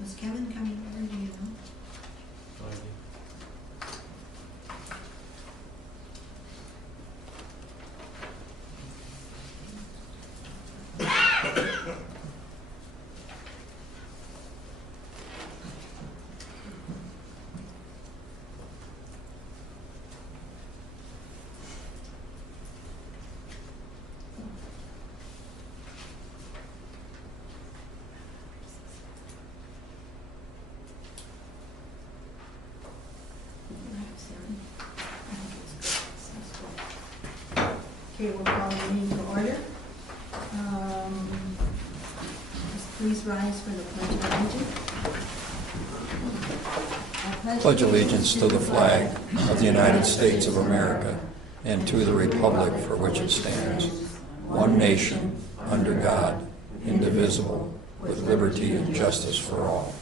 Was Kevin coming over, do you know? No idea. Okay, we'll call the meeting to order. Please rise for the Pledge of Allegiance. Pledge allegiance to the flag of the United States of America and to the republic for which it stands, one nation, under God, indivisible, with liberty and justice for all.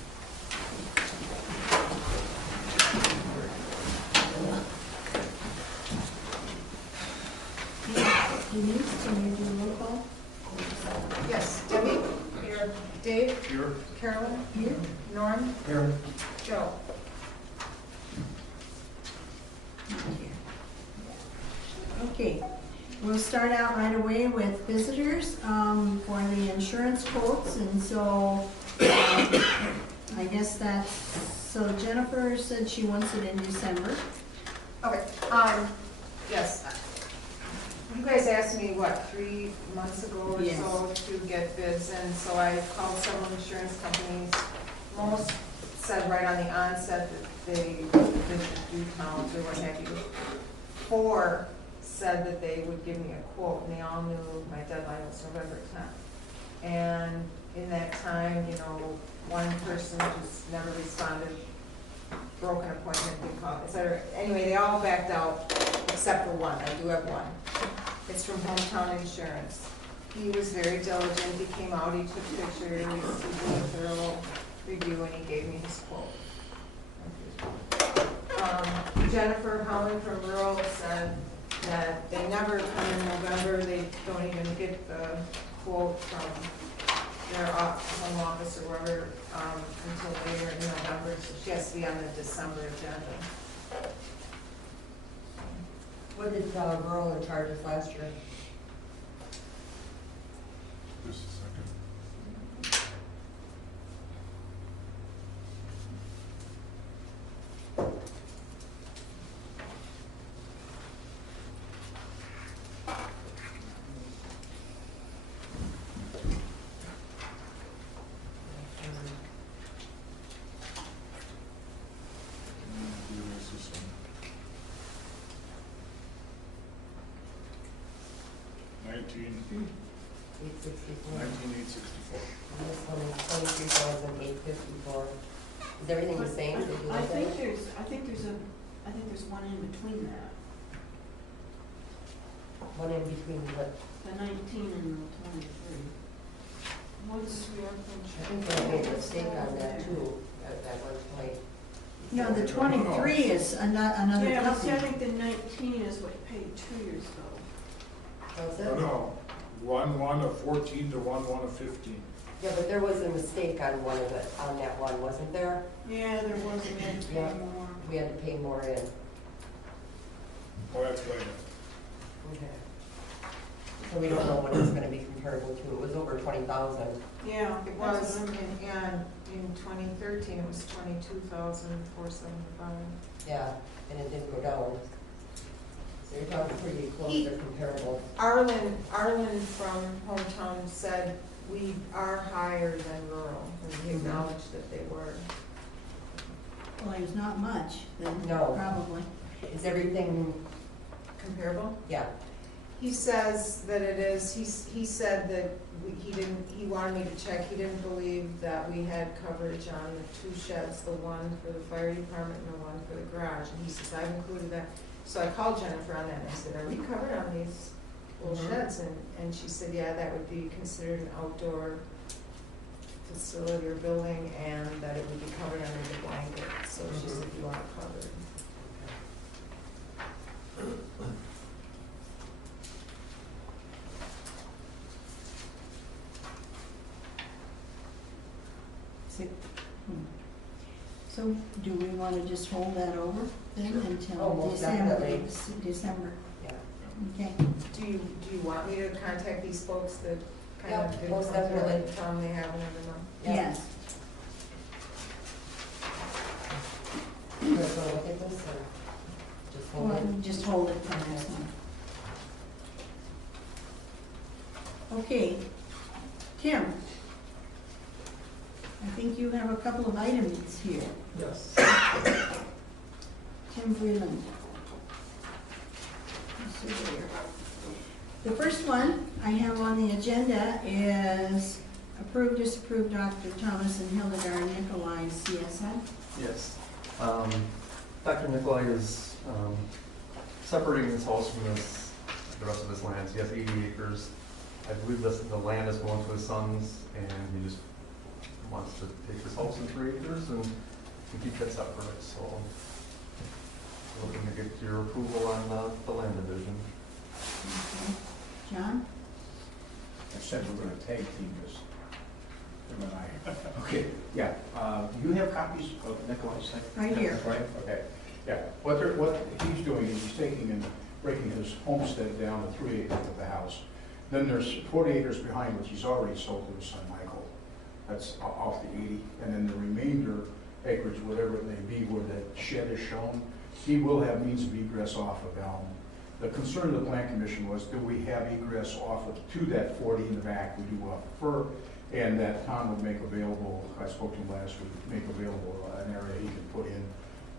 Denise, can you do a roll call? Yes, Debbie? Here. Dave? Here. Carolyn? Here. Norm? Here. Joe? Okay, we'll start out right away with visitors for the insurance quotes, and so I guess that's, so Jennifer said she wants it in December. Okay, yes. You guys asked me, what, 3 months ago or Yes. so to get bids, and so I called several insurance companies. Most said right on the onset that they should do towns or what have you. 4 said that they would give me a quote, and they all knew my deadline was November 10th. And in that time, you know, one person just never responded, broken appointment, didn't call, et cetera. Anyway, they all backed out except for one. I do have one. It's from Hometown Insurance. He was very diligent. He came out, he took pictures, he did a thorough review, and he gave me his quote. Jennifer Howland from Rural said that they never come in November. They don't even get the quote from their home office or wherever until later in November. So she has to be on the December agenda. What did Rural charge us last year? Just a second. $19,864. This one is $23,854. Is everything the same? Did you I look at think it? there's one in between that, One in between what? the 19 and the 23. What's your I think they made a mistake on that too, at one point. No, the 23 is another Yeah, but see, I company. think the 19 is what you paid 2 years ago. How's Oh, that? no, one of 14 to one of 15. Yeah, but there was a mistake on one of it, on that one, wasn't there? Yeah, there was, we had to Yeah. pay more. We had to pay more in. Oh, that's right. Okay. So we don't know what it's gonna be comparable to. It was over 20,000. Yeah, It that's was, what I'm- and in 2013, it was 22,475. Yeah, and it didn't go down. So you're talking pretty close or comparable. Arlen from Hometown said we are higher than Rural, and he acknowledged that they were. Well, there's not much, then, No. probably. Is everything, Comparable? yeah, He says that it is, he said that he wanted me to check, he didn't believe that we had coverage on the 2 sheds, the one for the fire department and the one for the garage, and he says, I've included that. So I called Jennifer on that, and I said, are we covered on these little sheds? And she said, yeah, that would be considered an outdoor facility or building, and that it would be covered under the blanket, so she said, you want it covered. see, So do we want to just hold that over then Sure. Oh, until most December? definitely. December, Yeah. okay. Do you want me to contact these folks that kind Yeah, of did most come through definitely. and tell them they have another month? Yeah. Yes, You guys wanna look at this or just hold well, it? just hold it for next month. Okay, Tim, I think you have a couple of items here. Yes. Tim Freeland. Surveyor. The first one I have on the agenda is approve, disapprove Dr. Thomas and Hildegard Nicolai CSN. Yes. Dr. Nicolai is separating his house from the rest of his land. He has 80 acres. I believe the land is going to his sons, and he just wants to take his house and 3 acres and keep that separate. So, looking to get your approval on the land division. Okay. John? I said we're gonna tag team this. Him and I. Okay, yeah, do you have copies of Nicolai's thing? Right here. Right, okay, yeah. What he's doing is he's taking and breaking his homestead down to 3 acres of the house. Then there's 40 acres behind which he's already sold to his son Michael. That's off the 80. And then the remainder acreage, whatever it may be, where that shed is shown, he will have means of egress off of Elm. The concern of the Plan Commission was, do we have egress off of, to that 40 in the back, we do prefer, and that Tom would make available, I spoke to him last week, make available an area he can put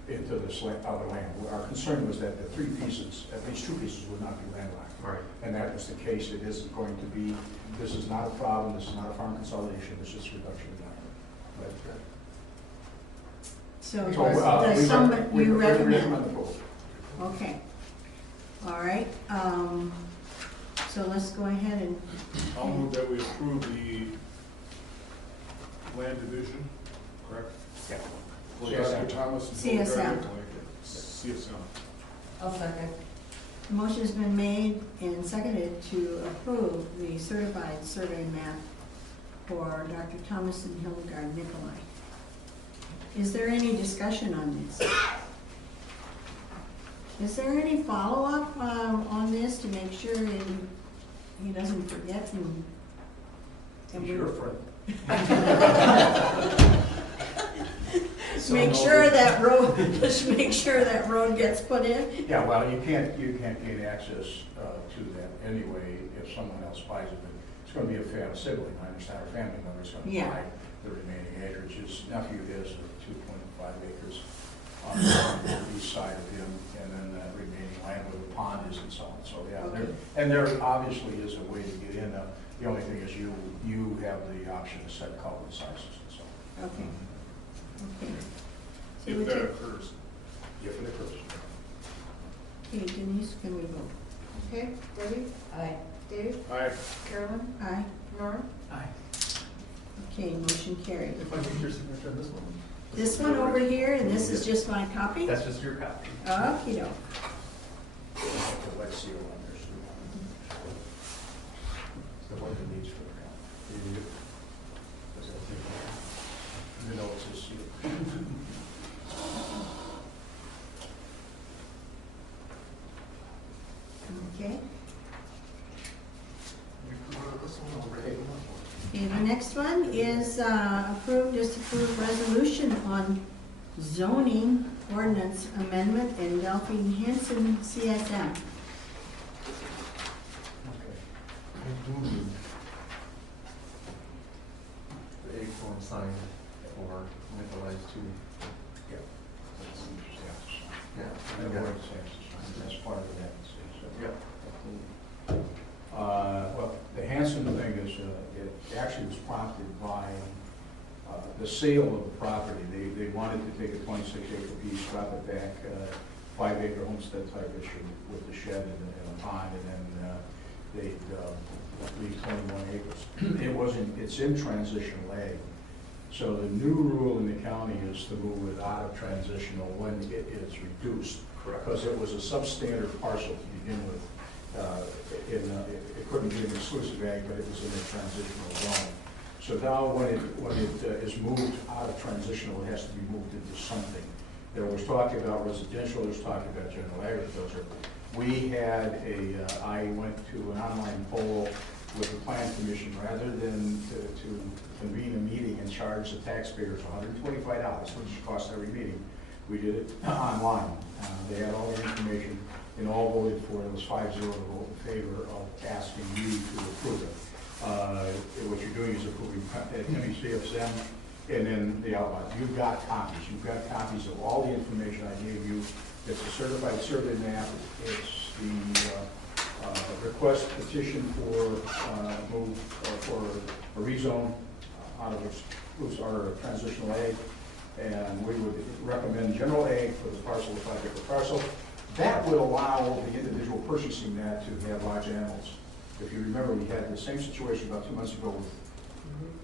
into this other land. Our concern was that the 3 pieces, at least 2 pieces, would not be landlocked. Right. And that was the case. It isn't going to be, this is not a problem, this is not a farm consolidation, this is reduction of land. So So, we does somebody, you recommend? approval. Okay. All right, so let's go ahead and, I'll move that we approve the land division, correct? Yeah. For CSM. Dr. Thomas and CSM. Hildegard Nicolai. CSM. I'll second. the motion's been made and seconded to approve the certified survey map for Dr. Thomas and Hildegard Nicolai. Is there any discussion on this? Is there any follow-up on this to make sure he doesn't forget and He's your friend. make sure that road, just make sure that road gets put in? Yeah, well, you can't gain access to that anyway if someone else buys it. But it's going to be a sibling, I understand, or family member is going to Yeah. buy the remaining acreage. His nephew has 2.5 acres on the east side of him, and then that remaining land where the pond is and so on. So, yeah, Okay. there obviously is a way to get in. The only thing is you have the option to set culvert sizes and so on. Okay, okay. So If we that take- occurs. If it occurs. Okay, Denise, can we vote? Okay, Debbie, Aye. Dave, Aye. Carolyn, Aye. Nora? Aye. Okay, motion carried. If I get your signature on this one. This one over here, and this is just my copy? That's just your copy. Okey-doke. Let's see what there's. So what it needs for the count. You know, it's just, Okay. You can go to this one over here. Okay, the next one is approve, disapprove resolution on zoning ordinance amendment in Delphine Hanson CSM. The A form signed for Nicolai's too. yeah. That's interesting. Yeah. And the word says, that's part of that. Yeah. Well, the Hanson thing is, it actually was prompted by the sale of the property. They wanted to take a 26-acre piece, drop it back, 5-acre homestead type issue with the shed and the pond, and then they'd leave 21 acres. It's in transitional ag. So the new rule in the county is to move it out of transitional when it is reduced. Correct. Because it was a substandard parcel to begin with. It couldn't be an exclusive ag, but it was in a transitional zone. So now when it is moved out of transitional, it has to be moved into something. There was talking about residential, there was talking about general agriculture. We had I went to an online poll with the Plan Commission, rather than to convene a meeting and charge the taxpayers $125, which costs every meeting. We did it online. They had all the information and all voted for it. It was 5-0 to vote in favor of asking you to approve it. What you're doing is approving MECFM and then the outline. You've got copies. You've got copies of all the information I gave you. It's a certified survey map. It's the request petition for a rezone out of which our transitional A. And we would recommend general A for the parcel, the 5-acre parcel. That would allow the individual purchasing that to have large animals. If you remember, we had the same situation about 2 months ago with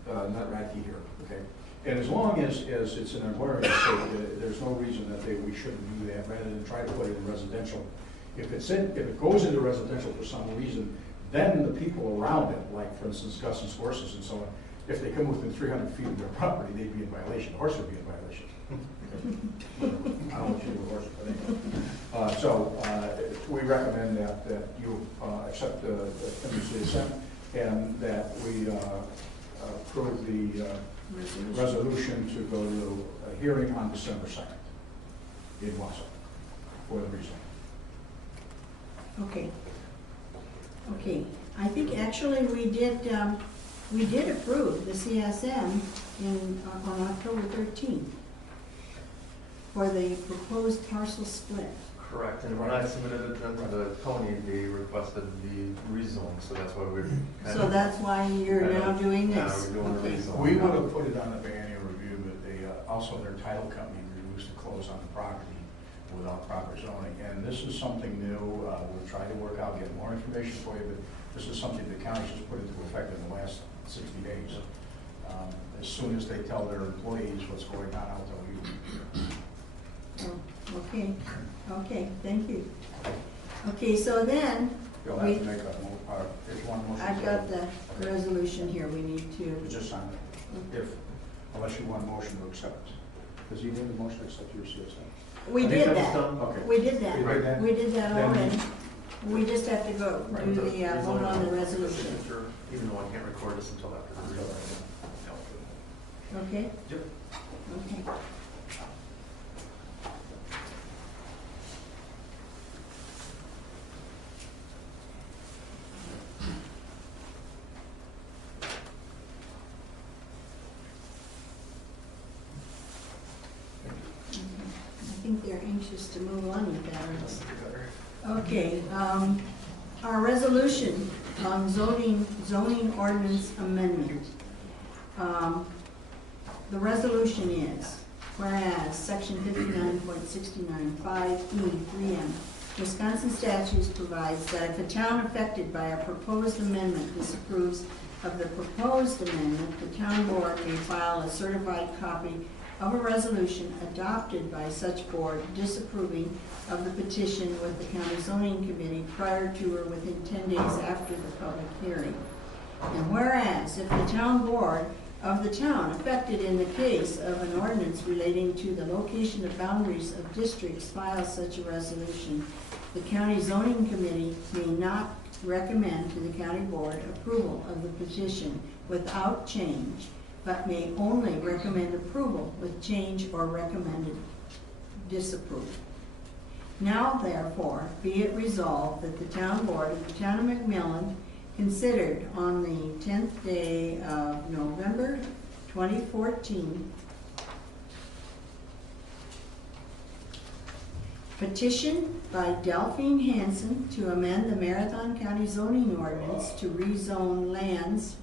Nutraki here, okay? And as long as it's an agrarian state, there's no reason that we shouldn't do that rather than try to put it in residential. If it goes into residential for some reason, then the people around it, like for instance Gus's horses and so on, if they come within 300 feet of their property, they'd be in violation. The horse would be in violation. I don't want you to do a horse, but anyway. We recommend that you accept the assent and that we approve the resolution to go to a hearing on December 2nd in Wausau for the reason. Okay. Okay, I think actually we did approve the CSM on October 13th for the proposed parcel split. Correct, and when I submitted it then to the county, they requested the rezone, so that's why we're. So that's why you're now doing this? Yeah, we're doing the Okay. rezone. We would have put it on the biennial review, but they, also their title company refused to close on the property without proper zoning. And this is something new. We'll try to work out, get more information for you, but this is something the county just put into effect in the last 60 days. As soon as they tell their employees what's going on, I'll tell you. Oh, okay, okay, thank you. Okay, so then, You'll have to make a there's one motion. I've got the resolution here we need to. Just sign it, unless you want a motion to accept. Does he need a motion to accept your CSM? We I think did that's that. done. Okay. We did that. You did that? We did that Then- already. We just have to go Right. do the vote on the Rezone, resolution. signature, even though I can't record this until after the rezone. Okay? Yep. Okay. I think they're anxious to move on with that. Okay, our resolution on zoning ordinance amendment. The resolution is, whereas section 59.69 5E3M Wisconsin statutes provides that if a town affected by a proposed amendment disapproves of the proposed amendment, the town board may file a certified copy of a resolution adopted by such board disapproving of the petition with the county zoning committee prior to or within 10 days after the public hearing. And whereas if the town board of the town affected in the case of an ordinance relating to the location of boundaries of districts files such a resolution, the county zoning committee may not recommend to the county board approval of the petition without change, but may only recommend approval with change or recommended disapproval. Now therefore, be it resolved that the town board of the town of McMillan considered on the 10th day of November 2014 petition by Delphine Hansen to amend the Marathon County zoning ordinance to rezone lands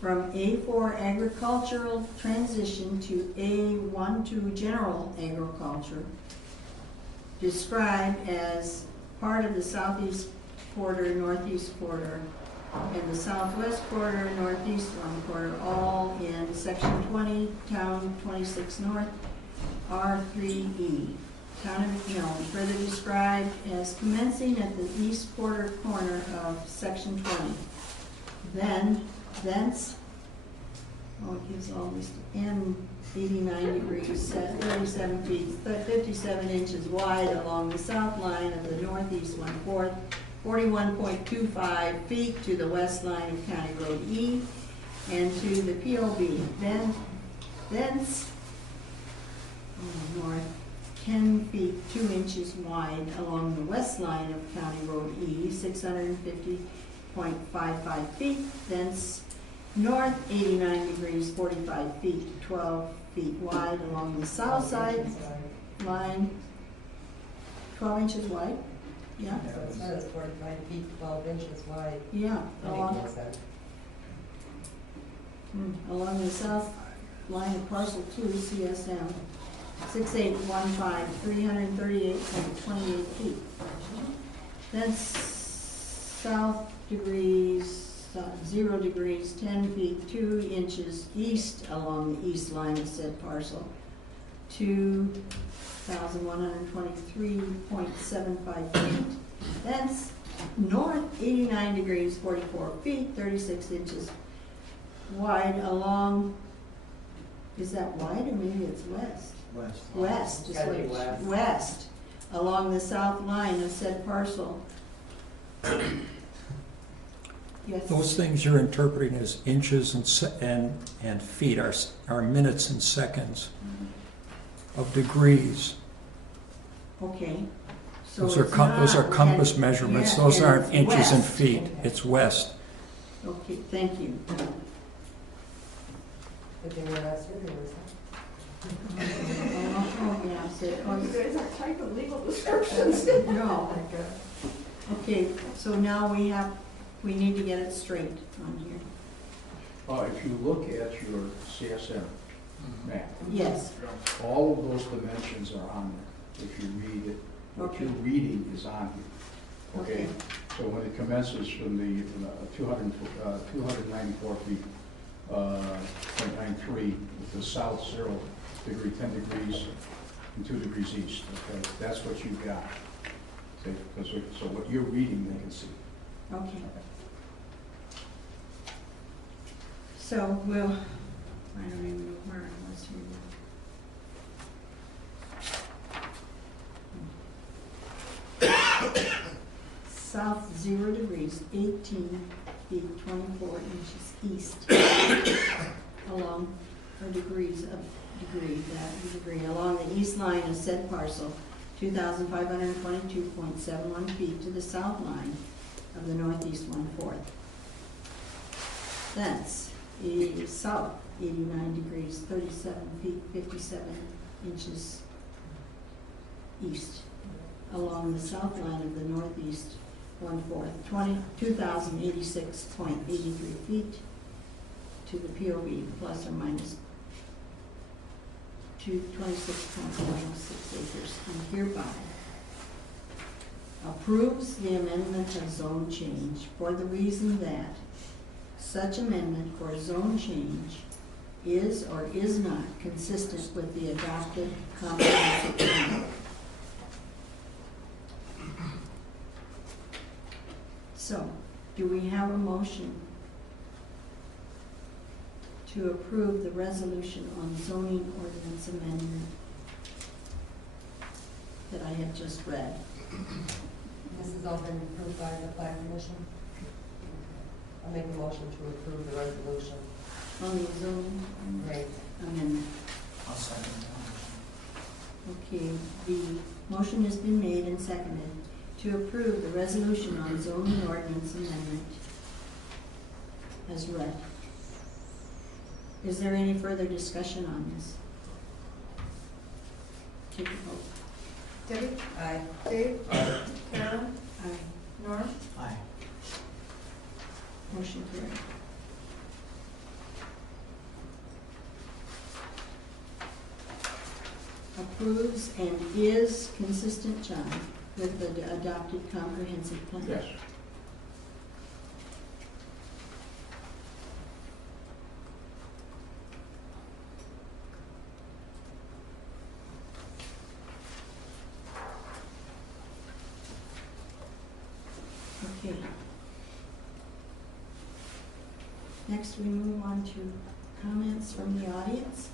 from A4 agricultural transition to A12 general agriculture, described as part of the southeast quarter, northeast quarter, and the southwest quarter, northeast quarter, all in section 20, town 26 north, R3E, town of McMillan, further described as commencing at the east quarter corner of section 20. Thence oh, it gives all this, and 89 degrees, 37 feet, 57 inches wide along the south line of the northeast 1/4, 41.25 feet to the west line of County Road E, and to the POB. Thence, north, 10 feet 2 inches wide along the west line of County Road E, 650.55 feet. Thence north, 89 degrees, 45 feet, 12 feet wide along the south side line. 12 inches wide? Yeah? So it says 45 feet, 12 inches wide. Yeah, That along, makes sense. along the south line of parcel 2, CSM, 6815, 338.28 feet. Then south degrees, 0 degrees, 10 feet, 2 inches east along the east line of said parcel, 2,123.75 feet. That's north, 89 degrees, 44 feet, 36 inches wide along, is that wide or maybe it's west? West, is Gotta what be it- west. west, along the south line of said parcel. Yes. Those things you're interpreting as inches and feet are minutes and seconds of degrees. Okay. So Those are it's those are not- compass and- measurements. yeah, Those and aren't it's inches and west. feet. It's west. Okay, thank you. Good thing we're not surveyors, huh? Oh, yeah, so, You guys aren't typing legal descriptions. no. Okay, so now we need to get it straight on here. If you look at your CSM map, Yes, all of those dimensions are on there. If you read it, what Okay. you're reading is on here. Okay? Okay. So when it commences from the 294 feet, 0.93, with the south 0 degree, 10 degrees, and 2 degrees east, okay? That's what you've got. See, so what you're reading, they can see. okay. So we'll, I don't even know where I was here. South 0 degrees, 18 feet, 24 inches east, along, or degrees of degree, along the east line of said parcel, 2,522.71 feet to the south line of the northeast 1/4. Thence, south, 89 degrees, 37 feet, 57 inches east, along the south line of the northeast 1/4, 2,086.83 feet to the POB, plus or minus 26.106 acres, and hereby approves the amendment of zone change for the reason that such amendment for zone change is or is not consistent with the adopted comprehensive plan. So, do we have a motion to approve the resolution on zoning ordinance amendment that I have just read? This has all been approved by the Plan Commission. I'll make a motion to approve the resolution. On the zoning Right. amendment. I'll second that Okay, the motion has been made and seconded to approve the resolution on zoning ordinance amendment as read. Is there any further discussion on this? Take a vote. Debbie? Aye. Dave? Karen? Aye. Norm? motion. Aye. Motion carried. Approves and is consistent, John, with the adopted comprehensive plan. Yes. Okay. Next, we move on to comments from the audience?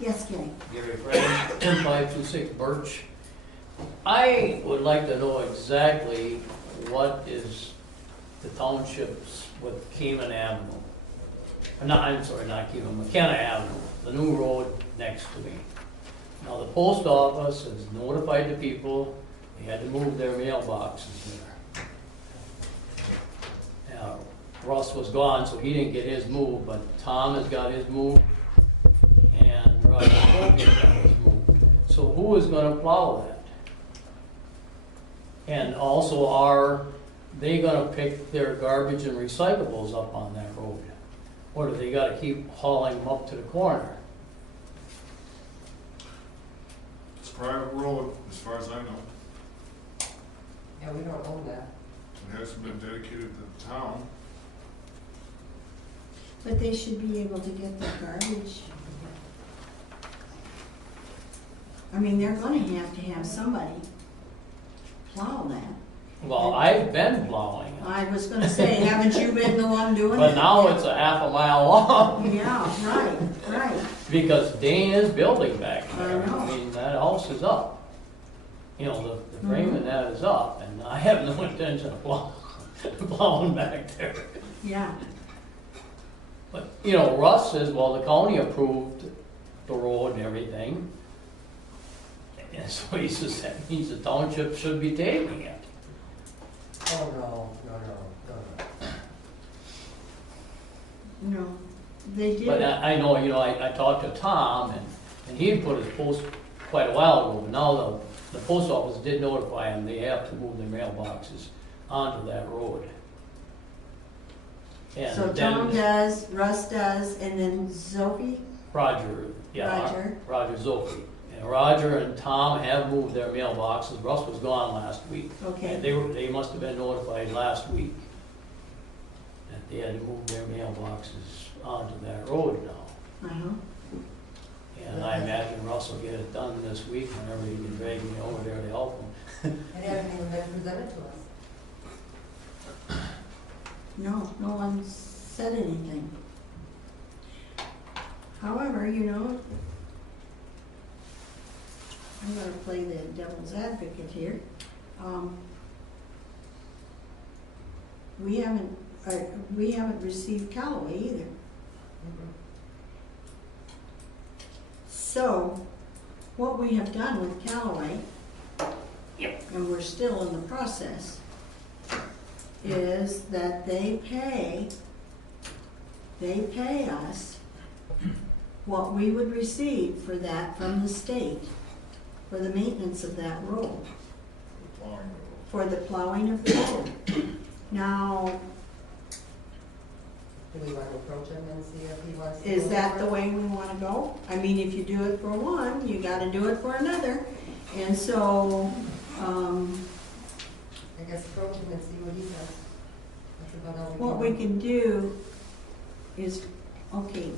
Yes, Gary? Gary Frank, 526 Birch. I would like to know exactly what is the townships with Keeman Avenue. I'm sorry, not Keeman, McKenna Avenue, the new road next to me. Now, the post office has notified the people they had to move their mailboxes there. Now, Russ was gone, so he didn't get his move, but Tom has got his move, and Roger got his move. So who is gonna plow that? And also, are they gonna pick their garbage and recyclables up on that road? Or do they gotta keep hauling them up to the corner? It's a private road, as far as I know. Yeah, we don't own that. It hasn't been dedicated to the town. But they should be able to get their garbage. I mean, they're gonna have to have somebody plow that. Well, I've been plowing it, I was gonna say, haven't you been the one doing it? but now it's a half a mile long, Yeah, right. because Dane is building back I there. know. I mean, that house is up. You know, the frame of that is up, and I have no intention of plowing back there. Yeah, But, you know, Russ says, well, the county approved the road and everything. And so he says, that means the township should be taking it. Oh, no. no, they But did, I know, you know, I talked to Tom, and he had put his post quite a while ago, but now the post office did notify him they have to move their mailboxes onto that road. And so then Tom does, Russ does, and then Sophie? Roger, Roger Zofi. And Roger and Tom have moved their mailboxes. Russ was gone last week. Okay. And they must have been notified last week that they had to move their mailboxes onto that road now. Uh-huh. And I imagine Russ will get it done this week whenever he can drag me over there to help him. And everything has been presented to us. No one said anything. However, you know, I'm gonna play the devil's advocate here. We haven't received Callaway either. So, what we have done with Callaway, and we're still in the process, is that they pay us what we would receive for that from the state, for the maintenance of that road, for the plowing of the road. Now, Do we want to approach him and see if he wants to? is go that the for it? way we wanna go? I mean, if you do it for one, you gotta do it for another. And so, I guess approach him and see what he says. That's about all what we can do is, okay,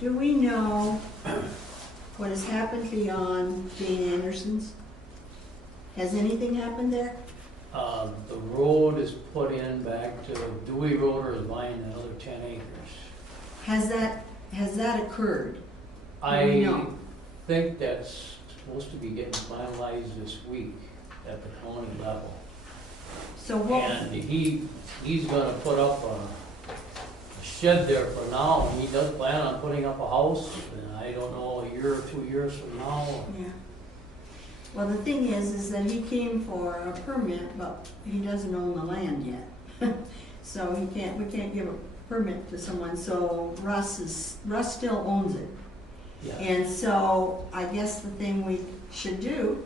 do we know what has happened beyond Jane Anderson's? Has anything happened there? The road is put in back to Dewey Road, or is buying another 10 acres. Has that occurred? I No. think that's supposed to be getting finalized this week at the county level. So what, And he's gonna put up a shed there for now, and he does plan on putting up a house, and I don't know, a year or 2 years from now. yeah. Well, the thing is that he came for a permit, but he doesn't own the land yet. So we can't give a permit to someone, so Russ still owns it. Yeah. And so I guess the thing we should do,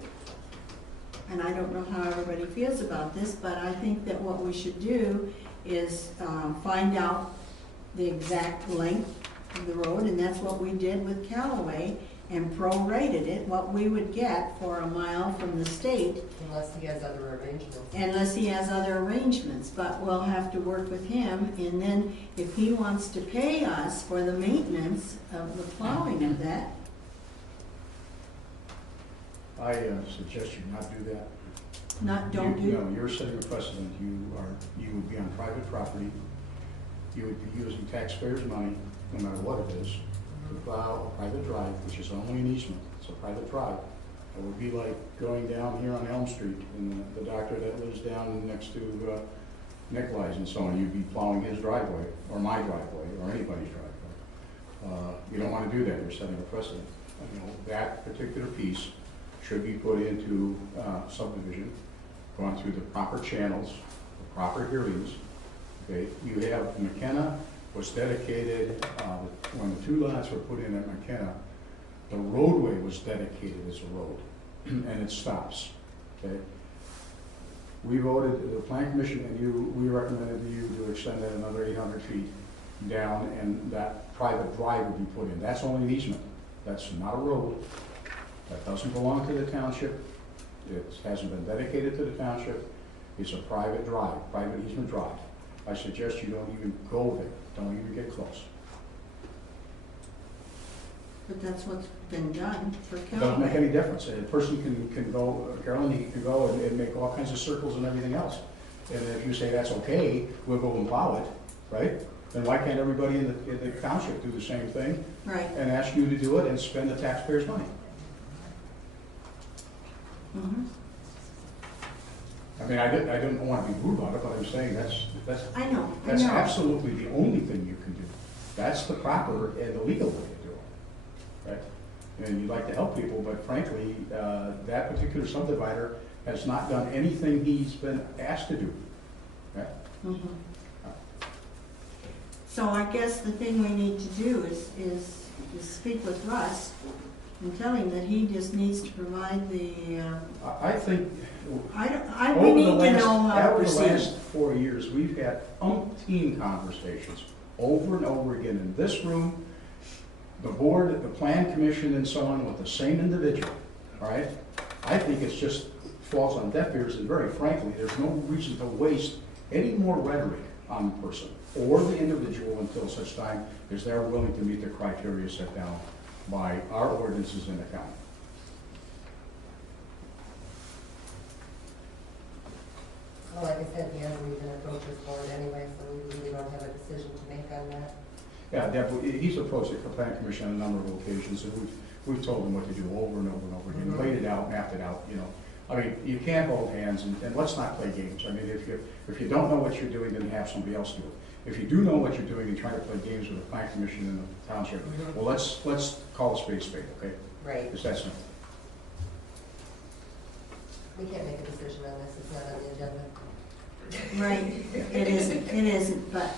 and I don't know how everybody feels about this, but I think that what we should do is find out the exact length of the road, and that's what we did with Callaway, and prorated it, what we would get for a mile from the state, Unless he has other arrangements. unless he has other arrangements, but we'll have to work with him, and then if he wants to pay us for the maintenance of the plowing of that, I suggest you not do that. don't do? No, you're setting a precedent. You would be on private property. You would be using taxpayers' money, no matter what it is, to plow a private drive, which is only an easement. It's a private drive. It would be like going down here on Elm Street and the doctor that lives down next to Nikolai's and so on. You'd be plowing his driveway, or my driveway, or anybody's driveway. You don't want to do that. You're setting a precedent. You know, that particular piece should be put into subdivision, gone through the proper channels, the proper hearings. Okay, you have McKenna was dedicated, when the 2 lots were put in at McKenna, the roadway was dedicated as a road, and it stops, okay? We voted, the plan commission and you, we recommended to you to extend that another 800 feet down, and that private drive would be put in. That's only an easement. That's not a road. That doesn't belong to the township. It hasn't been dedicated to the township. It's a private drive, private easement drive. I suggest you don't even go there. Don't even get close. But that's what's been done for Doesn't Killen. make any difference. A person can go, Carolyn, he can go and make all kinds of circles and everything else. And if you say that's okay, we'll go and plow it, right? Then why can't everybody in the township do the same thing Right. and ask you to do it and spend the taxpayers' money? Mhm. I mean, I didn't want to be rude about it, but I'm saying that's I know, I that's know. absolutely the only thing you can do. That's the proper and the legal way to do it, right? And you'd like to help people, but frankly, that particular subdivider has not done anything he's been asked to do, right? Mhm. So I guess the thing we need to do is speak with Russ and tell him that he just needs to provide the, I think we over need the to know last, how to over the proceed. last 4 years, we've had umpteen conversations over and over again in this room, the board, the plan commission and so on with the same individual, all right? I think it's just falls on deaf ears, and very frankly, there's no reason to waste any more rhetoric on the person or the individual until such time as they're willing to meet the criteria set down by our ordinances in the county. Well, like I said, he hasn't even approached this board anyway, so we really don't have a decision to make on that. Yeah, he's approached the plan commission on a number of occasions, and we've told him what to do over and over and over again, laid it out, mapped it out, you know. I mean, you can't hold hands, and let's not play games. I mean, if you don't know what you're doing, then have somebody else do it. If you do know what you're doing and try to play games with the plan commission and the township, well, let's call a spade, okay? Right. It's that simple. We can't make a decision on this, it's not on the agenda. Right, it isn't, but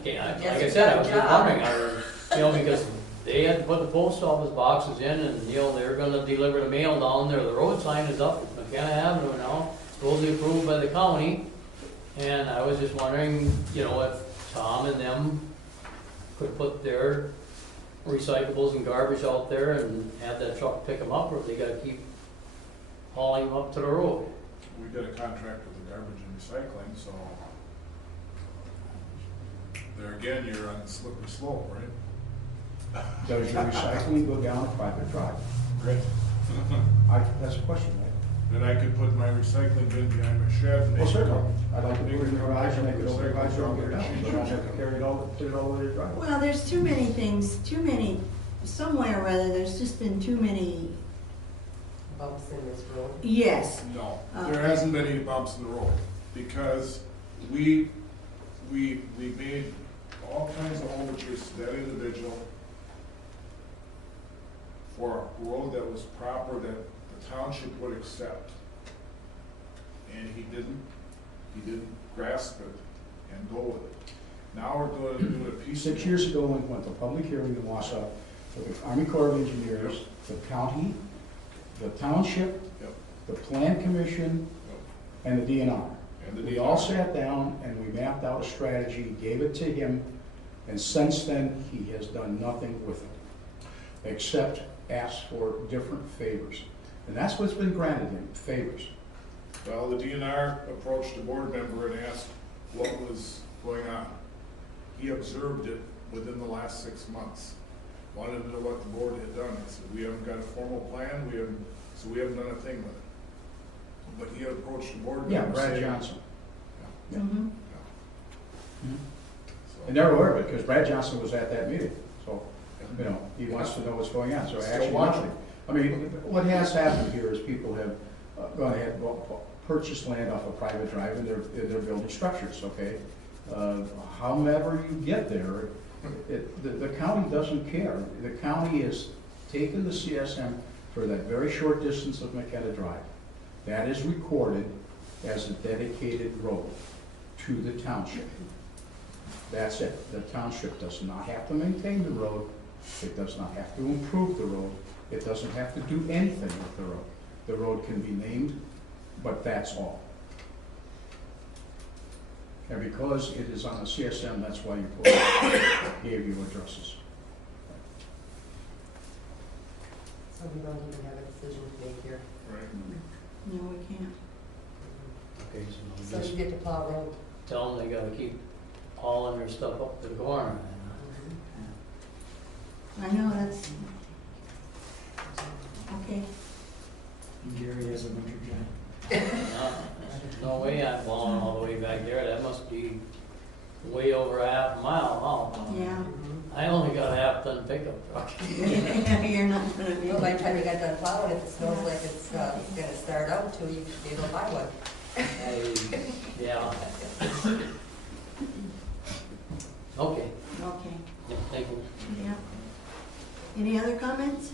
Okay, like I said, I was just wondering, because they had to put the post office boxes in and, they're gonna deliver the mail down there. The road sign is up at McKenna Avenue now, supposedly approved by the county. And I was just wondering, if Tom and them could put their recyclables and garbage out there and have that truck pick them up, or if they gotta keep hauling them up to the road. We got a contract with the garbage and recycling, so there again, you're on slippery slope, right? Does your recycling go down a private drive? Right. That's a question, right? Then I could put my recycling bin behind my shed and Well, make it certainly. up. I'd like to put it in the garage and make it over the garage door and get it out. You don't have to carry it all, put it all over your driveway. well, there's too many things, somewhere or other, there's just been too many, Bumps in this road. yes. No, there hasn't been any bumps in the road, because we made all kinds of overtures to that individual for a road that was proper, that the township would accept. And he didn't grasp it and go with it. Now we're going to do it piecemeal. 6 years ago, we went to public hearing in Wausau with the Army Corps of Engineers, the county, the township, Yep. the plan commission, Yep. and the DNR. And the We all sat down and we mapped out a strategy, gave it to him, and since then, he has done nothing with it, except ask for different favors. And that's what's been granted him, favors. Well, the DNR approached a board member and asked what was going on. He observed it within the last 6 months. wanted to know what the board had done. I said, we haven't got a formal plan, we haven't done a thing with it. But he had approached the board. Yeah, members Brad saying- Johnson. Yeah. Mhm. So- And they're aware of it, because Brad Johnson was at that meeting, so, you know, he wants to know what's going on, so Still actually. watching. I mean, what has happened here is people have gone ahead and purchased land off a private drive, and they're building structures, okay? However you get there, the county doesn't care. The county has taken the CSM for that very short distance of McKenna Drive. That is recorded as a dedicated road to the township. That's it. The township does not have to maintain the road. It does not have to improve the road. It doesn't have to do anything with the road. The road can be named, but that's all. And because it is on the CSM, that's why you gave you addresses. So we don't even have a decision to make here. Right. No, we can't. Okay, So so you get to plow road. tell them they gotta keep hauling their stuff up to the corner. I know, that's, okay. Gary has a winter job. There's no way I'm hauling all the way back there, that must be way over a half a mile now. Yeah. I only got a half-ton pickup truck. You're not gonna be. Well, by the time you got done plowing, if it smells like it's gonna start out to, you should be able to buy one. Yeah. Okay, Okay, yeah, thank you. yeah. Any other comments?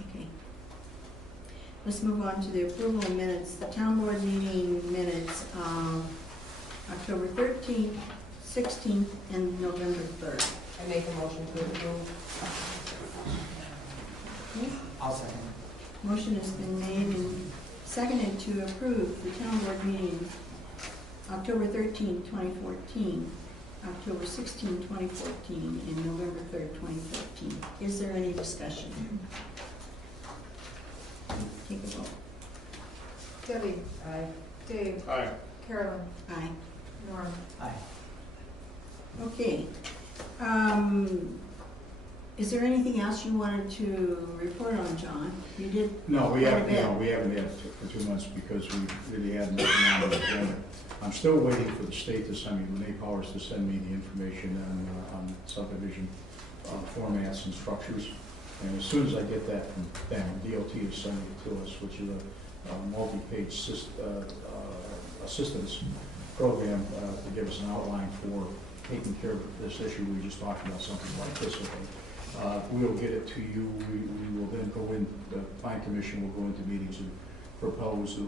Okay. Let's move on to the approval of minutes, the town board meeting minutes, October 13th, 16th, and November 3rd. I make a motion to approve. I'll second. Motion has been made and seconded to approve the town board meetings, October 13th, 2014, October 16th, 2014, and November 3rd, 2014. Is there any discussion? Take a vote. Debbie, Aye. Dave, Aye. Carolyn, Aye. Norm. Aye. Okay. Is there anything else you wanted to report on, John? You did No, we quite a haven't, bit. we haven't had it for 2 months because we really hadn't gotten on the agenda. I'm still waiting for the state to send me, Renee Powers to send me the information on subdivision formats and structures. And as soon as I get that from them, DOT is sending it to us, which is a multi-page assistance program to give us an outline for taking care of this issue. We just talked about something like this, okay? We'll get it to you. We will then go in, the plan commission will go into meetings and propose,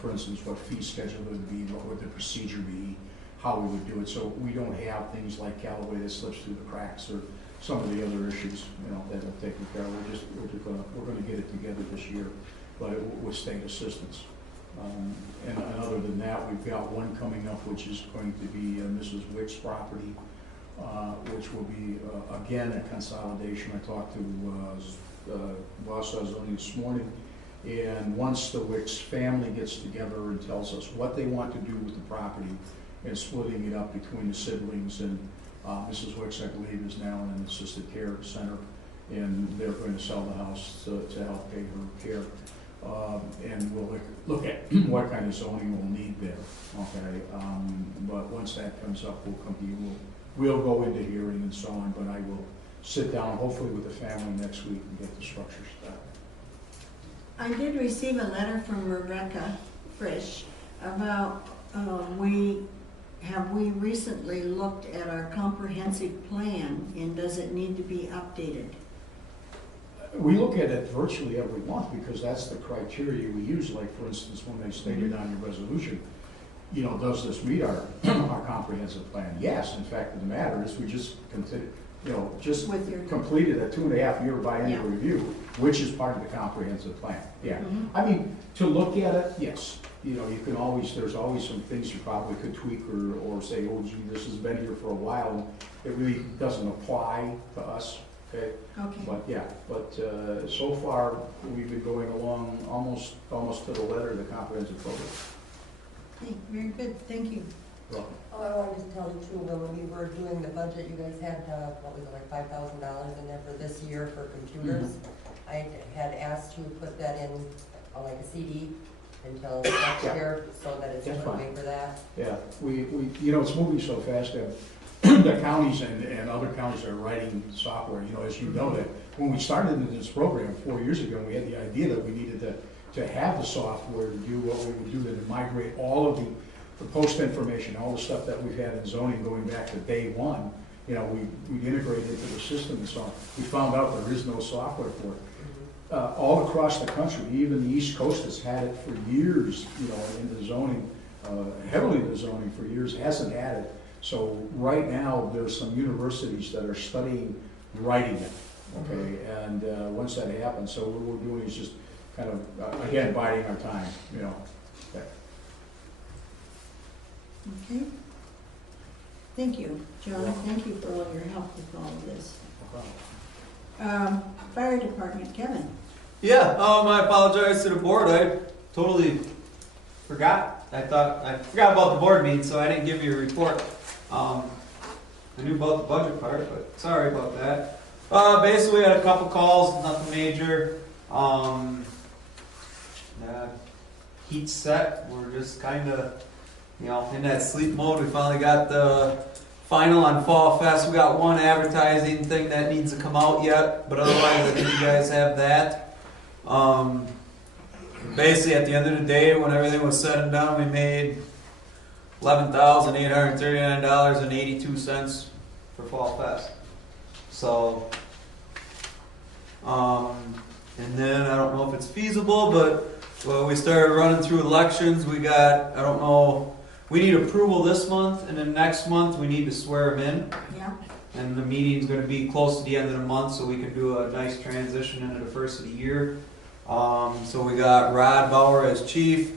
for instance, what fee schedule would be, what would the procedure be, how we would do it. So we don't have things like Callaway that slips through the cracks or some of the other issues, you know, that have taken care of. We're gonna get it together this year, but with state assistance. And other than that, we've got one coming up, which is going to be Mrs. Wick's property, which will be, again, a consolidation. I talked to Wausau's only this morning, and once the Wicks family gets together and tells us what they want to do with the property and splitting it up between the siblings, and Mrs. Wicks, I believe, is now in an assisted care center, and they're going to sell the house to help pay her care. And we'll look at what kind of zoning we'll need there, okay? But once that comes up, we'll come to you. We'll go into hearing and so on, but I will sit down, hopefully with the family next week, and get the structure started. I did receive a letter from Rebecca Frisch about, have we recently looked at our comprehensive plan, and does it need to be updated? We look at it virtually every month because that's the criteria we use. Like, for instance, when they stated on your resolution, you know, does this meet our comprehensive plan? Yes. In fact of the matter is, we just completed a 2.5-year biennial review, which is part of the comprehensive plan. Yeah. Mhm. I mean, to look at it, yes. You know, you can always, there's always some things you probably could tweak or say, oh gee, this has been here for a while, and it really doesn't apply to us. Okay. Okay. But yeah, so far, we've been going along almost to the letter of the comprehensive program. Okay, very good, thank you. Welcome. Oh, I wanted to tell you too, when we were doing the budget, you guys had, what was it, like $5,000 in there for this year for computers. I had asked to put that in, like a CD until next Yeah. year, so that it's That's put away fine. for that. Yeah, we, you know, it's moving so fast that the counties and other counties are writing software, you know, as you know that. When we started in this program 4 years ago, we had the idea that we needed to have the software to do what we would do, to migrate all of the post information, all the stuff that we've had in zoning going back to day one. You know, we integrated into the system and so on. We found out there is no software for it. All across the country, even the East Coast has had it for years, you know, in the zoning, heavily in the zoning for years, hasn't had it. So right now, there's some universities that are studying writing it, okay? And once that happens, so what we're doing is just kind of, again, biding our time, you know. Okay. Okay. Thank you, John. Thank you for all your help with all of this. No problem. Fire department, Kevin. Yeah, I apologize to the board. I totally forgot. I forgot about the board meeting, so I didn't give you a report. I knew about the budget part, but sorry about that. Basically, we had a couple calls, nothing major. Heat set. We're just kind of, you know, in that sleep mode. We finally got the final on Fall Fest. We got one advertising thing that needs to come out yet, but otherwise I think you guys have that. Basically at the end of the day, when everything was said and done, we made $11,839.82 for Fall Fest. So, and then I don't know if it's feasible, but well, we started running through elections. We got, I don't know, we need approval this month, and then next month we need to swear them in. Yeah. And the meeting's going to be close to the end of the month, so we can do a nice transition into the first of the year. So we got Rod Bauer as chief,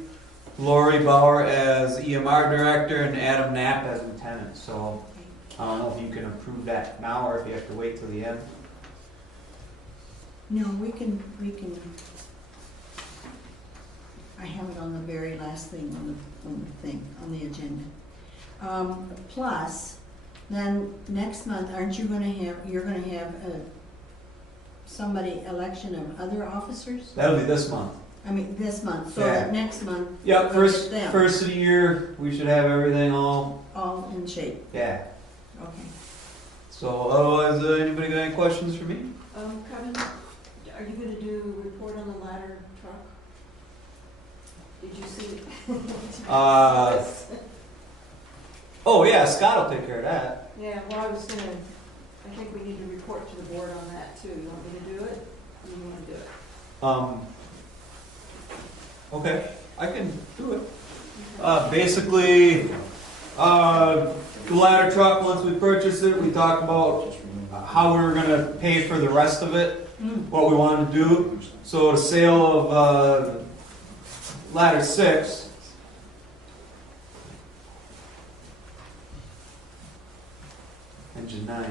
Lori Bauer as EMR director, and Adam Knapp as lieutenant. So I don't know if you can approve that now or if you have to wait till the end. No, we can, I have it on the very last thing on the agenda. Plus, then next month, aren't you gonna have, you're gonna have somebody election of other officers? That'll be this month. I mean, this month, so Yeah. that next month. Yep, we'll get them first of the year, we should have everything all, all in shape, yeah. okay. So otherwise, anybody got any questions for me? Kevin, are you gonna do a report on the ladder truck? Did you see it? Oh yeah, Scott will take care of that. Yeah, well, I think we need to report to the board on that too. You want me to do it? Or you wanna do it? Okay, I can do it. Basically, the ladder truck, once we purchased it, we talked about how we were going to pay for the rest of it, what we wanted to do. So the sale of ladder 6, engine 9.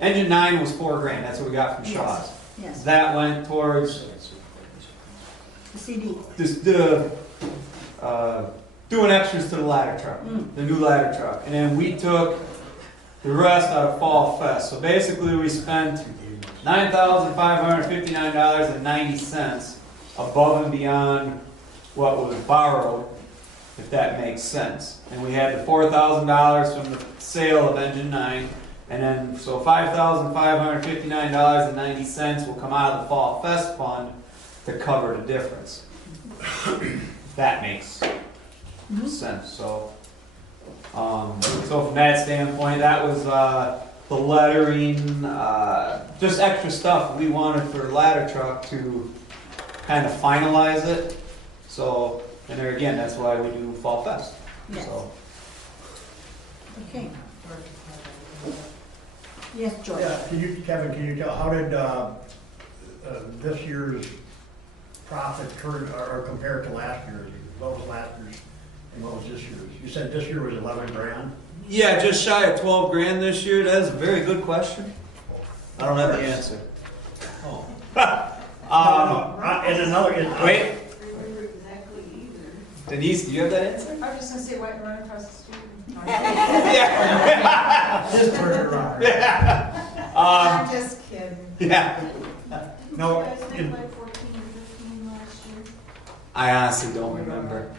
Engine 9 was $4,000. That's what we got from Shaw's. Yes, That went towards the CD. Doing extras to the ladder truck, the new ladder truck. And then we took the rest out of Fall Fest. So basically we spent $9,559.90 above and beyond what was borrowed, if that makes sense. And we had the $4,000 from the sale of engine 9. And then, so $5,559.90 will come out of the Fall Fest fund to cover the difference. That makes sense. So, so from that standpoint, that was the lettering, just extra stuff we wanted for the ladder truck to kind of finalize it. So, and there again, that's why we do Fall Fest. Yes. So. Okay. Yes, George. Yeah, Kevin, can you tell, how did this year's profit compare to last year's? What was last year's and what was this year's? You said this year was 11 grand? Yeah, just shy of 12 grand this year. That is a very good question. I don't have the answer. Oh. And another, Wait. Remember exactly either. Denise, do you have that answer? I was just gonna say, why run across the street? Just turn it around. I'm just kidding. Yeah. No, You guys think like 14 or 15 last year? I honestly don't remember.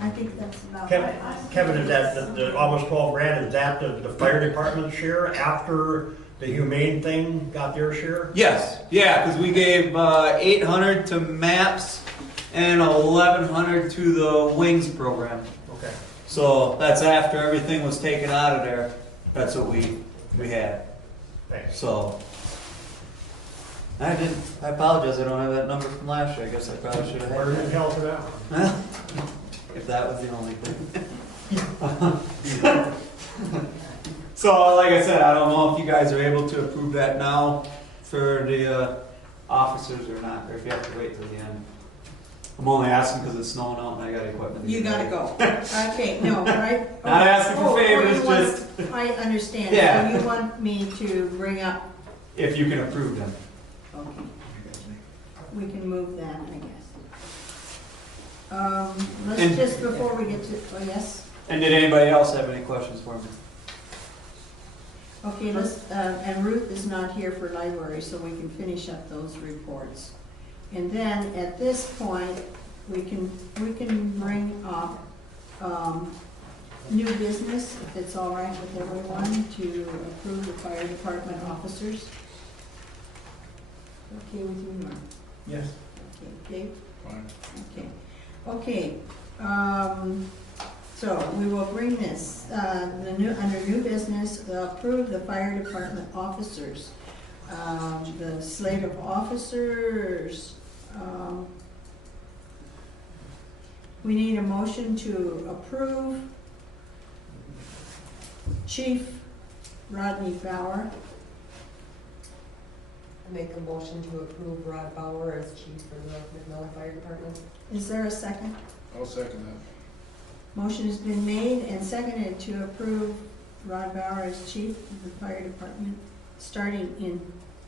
I think that's about Kevin, right. Kevin, is that the almost 12 grand, is that the fire department's share after the humane thing got their share? Yes, yeah, because we gave 800 to MAPS and 1,100 to the Wings program. Okay. So that's after everything was taken out of there. That's what we had. Thanks. So I apologize. I don't have that number from last year. I guess I probably should have had Where did that. you tell for that one? If that was the only thing. So, like I said, I don't know if you guys are able to approve that now for the officers or not, or if you have to wait till the end. I'm only asking because it's snowing out and I got equipment. You gotta go. Okay, no, right? Not asking for favors, you want- just I understand. Yeah. So you want me to bring up, if you can approve them. okay, we can move that, I guess. Let's And- just, before we get to, oh, yes? And did anybody else have any questions for me? Okay, let's, and Ruth is not here for library, so we can finish up those reports. And then, at this point, we can bring up, new business, if it's all right with everyone, to approve the fire department officers. Okay with you, Norm? Yes. Okay, Dave? Fine. Okay, okay, so we will bring this, under new business, approve the fire department officers. The slate of officers, we need a motion to approve Chief Rodney Bauer. Make a motion to approve Rod Bauer as chief for the McMillan Fire Department. Is there a second? I'll second that. Motion has been made and seconded to approve Rod Bauer as chief of the fire department, starting in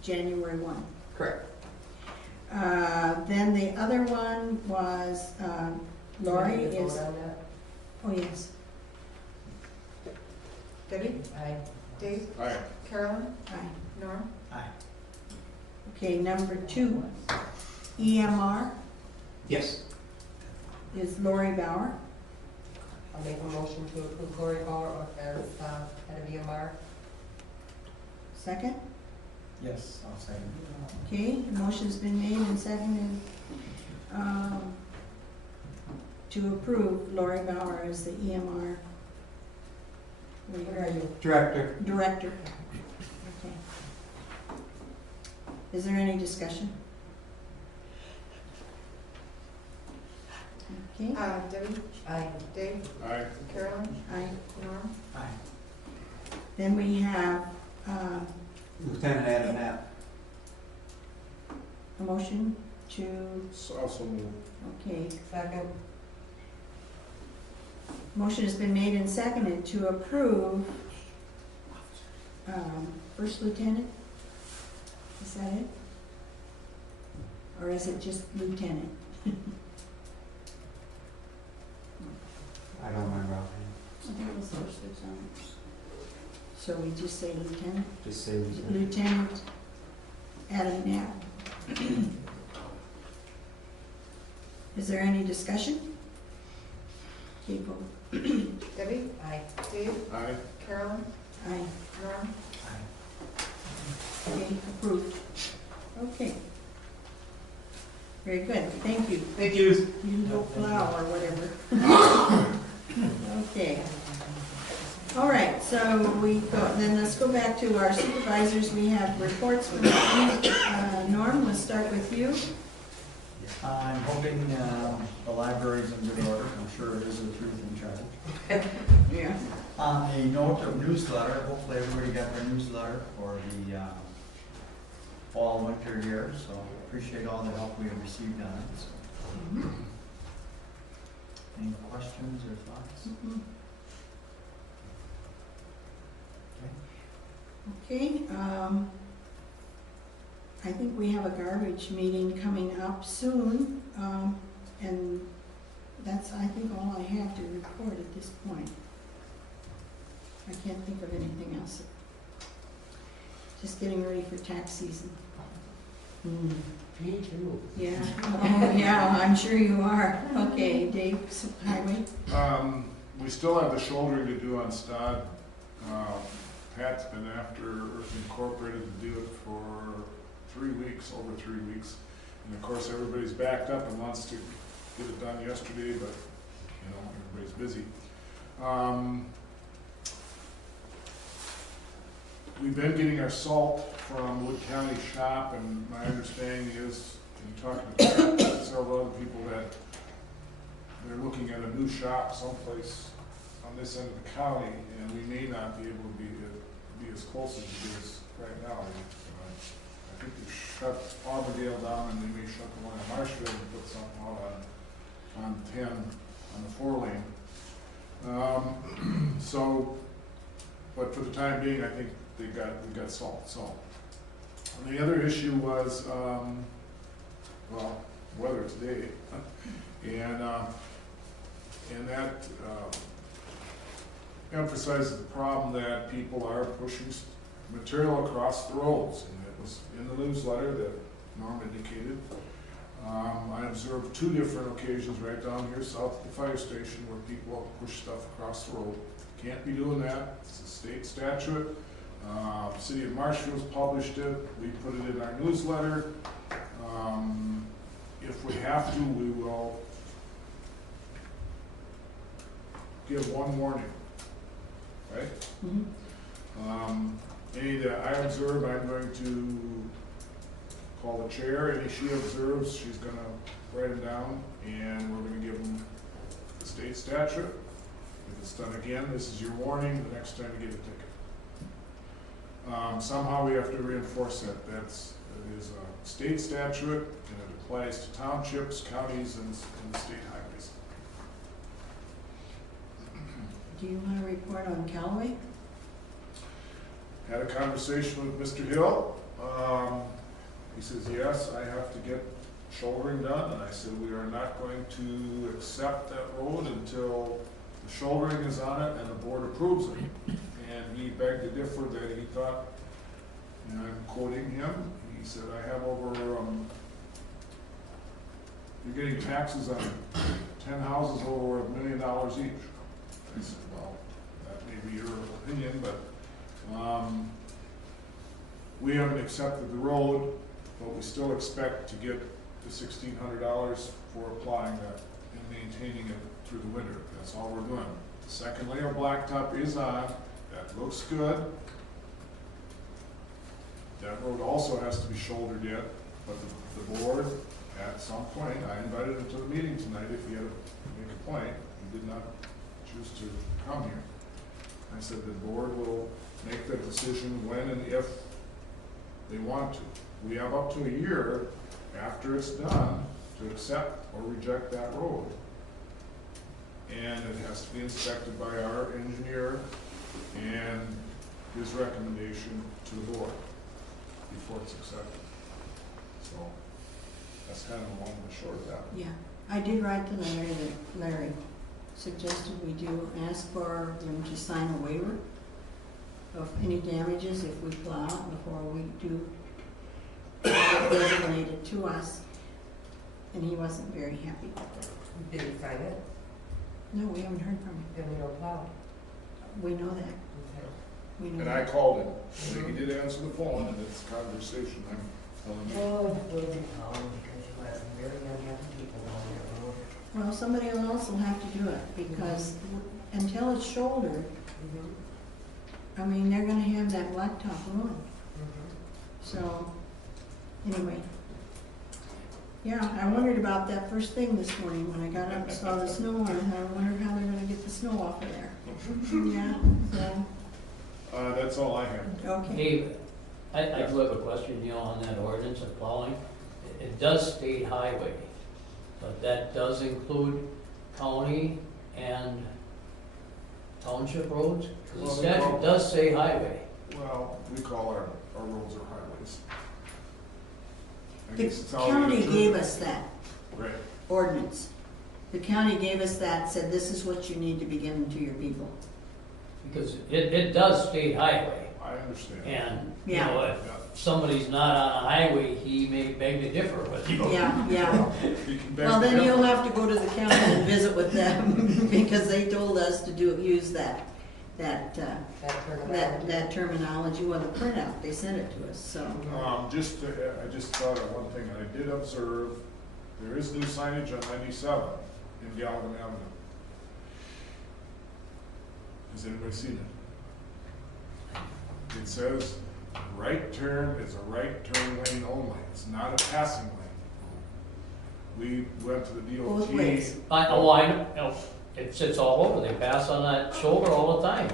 January 1. Correct. Then the other one was, Lori You ready to is, vote on that? oh yes, Debbie? Aye. Dave? Aye. Carolyn? aye. Norm? Aye. Okay, number 2, EMR Yes. is Lori Bauer. I'll make a motion to approve Lori Bauer as head of EMR. Second? Yes, I'll second. Okay, the motion's been made and seconded to approve Lori Bauer as the EMR. Where are you? Director. Director. Okay. Is there any discussion? Okay, Debbie? Aye. Dave? Aye. Carolyn? aye. Norm? Aye. Then we have Lieutenant Adam Knapp. a motion to, So also move. okay, Second. motion has been made and seconded to approve First Lieutenant? Is that it? Or is it just Lieutenant? I don't remember offhand. I think it was First Lieutenant. So we just say Lieutenant? Just say Lieutenant. Lieutenant Adam Knapp. Is there any discussion? Okay, vote. Debbie? Aye. Dave? Aye. Carolyn? Aye. Norm? Okay, approved. Okay. Very good, thank you. Thank you. You can go plow or whatever. Okay. All right, so we go, then let's go back to our supervisors. We have reports from Norm, let's start with you. I'm hoping the library's in good order. I'm sure it is with Ruth in charge. Yeah. A note of newsletter, hopefully everybody got their newsletter for the fall, winter year, so appreciate all the help we have received on it. So. Any questions or thoughts? Okay, I think we have a garbage meeting coming up soon, and that's, I think, all I have to report at this point. I can't think of anything else. Just getting ready for tax season. Me too. Yeah, oh, yeah, I'm sure you are. Okay, Dave, highway? We still have the shouldering to do on Stod. Pat's been after Earth Incorporated to do it for 3 weeks, over 3 weeks. And of course, everybody's backed up and wants to get it done yesterday, but, you know, everybody's busy. We've been getting our salt from Wood County shop, and my understanding is, in talking to several other people, that they're looking at a new shop someplace on this end of the county, and we may not be able to be as close as it is right now. I think they shut Auburndale down, and they may shut the one in Marshfield and put something out on 10, on the 4 lane. So, but for the time being, I think we got salt. So, and the other issue was, well, weather today, and that emphasizes the problem that people are pushing material across the roads, and it was in the newsletter that Norm indicated. I observed 2 different occasions right down here south of the fire station where people push stuff across the road. Can't be doing that. It's a state statute. City of Marshfield's published it. We put it in our newsletter. If we have to, we will give one warning, right? Any that I observe, I'm going to call the chair. Any she observes, she's going to write them down, and we're going to give them the state statute. If it's done again, this is your warning. The next time you get a ticket. Somehow we have to reinforce that. It is a state statute, and it applies to townships, counties, and the state highways. Do you want to report on Callaway? Had a conversation with Mr. Hill. He says, yes, I have to get shouldering done, and I said, we are not going to accept that road until the shouldering is on it and the board approves it. And he begged to differ, that he thought, and I'm quoting him, he said, I have over, you're getting taxes on 10 houses over $1 million each. I said, well, that may be your opinion, but we haven't accepted the road, but we still expect to get the $1,600 for applying that and maintaining it through the winter. That's all we're doing. The second layer of blacktop is on. That looks good. That road also has to be shouldered yet, but the board, at some point, I invited him to the meeting tonight if he had to make a point. He did not choose to come here. I said the board will make the decision when and if they want to. We have up to a year after it's done to accept or reject that road. And it has to be inspected by our engineer and his recommendation to the board before it's accepted. So that's kind of the long and the short of that. Yeah, I did write to Larry that Larry suggested we do ask for them to sign a waiver of any damages if we plow before we do designate it to us. And he wasn't very happy with that. Did he sign it? No, we haven't heard from him. Then we don't plow. We know that. Okay. We know And that. I called him, and he did answer the phone, and it's a conversation. I'm telling you. Well, it will be plowed because you have some very unhappy people on that road. Well, somebody else will have to do it because until it's shouldered, I mean, they're gonna have that blacktop road. So, anyway. Yeah, I wondered about that first thing this morning when I got up and saw the snow, and I wondered how they're gonna get the snow off of there. Yeah, so, That's all I have. okay. Dave, I do have a question, you know, on that ordinance of plowing. It does state highway, but that does include county and township roads? Because Well, the they statute call- does say highway. Well, we call our roads our highways. I The guess it's how we county interpret gave it. us that Right. ordinance. the county gave us that, said this is what you need to be giving to your people. Because it does state highway, I understand. and, you Yeah. know, if somebody's not on a highway, he may beg to differ with you. Yeah, yeah. You can beg Well, then them. you'll have to go to the county and visit with them, because they told us to use that terminology, well, the printout, they sent it to us, so. I just thought of one thing, I did observe, there is new signage on 97 in Galvin Avenue. Has anybody seen it? It says, right turn is a right turn lane only, it's not a passing lane. We went to the DOT. Both ways. I know, it sits all over, they pass on that shoulder all the time.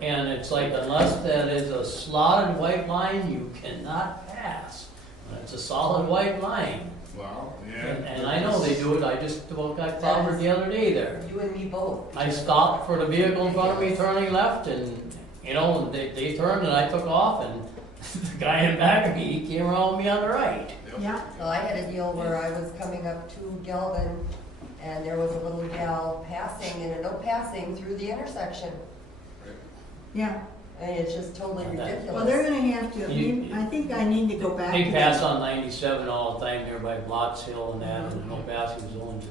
And it's like, unless that is a slotted white line, you cannot pass. When it's a solid white line. Well, yeah. And I know they do it, I just about got clobbered the other day there. You and me both. I stopped for the vehicle in front of me turning left, and, you know, they turned and I took off, and the guy in back of me, he came around me on the right. Yeah, Well, I had a deal where I was coming up to Galvin, and there was a little gal passing, and a no passing through the intersection. yeah. I mean, it's just totally ridiculous. Well, they're gonna have to, I think I need to go back. They to pass them. on 97 all the time there by Blotts Hill and that, and no passing zones.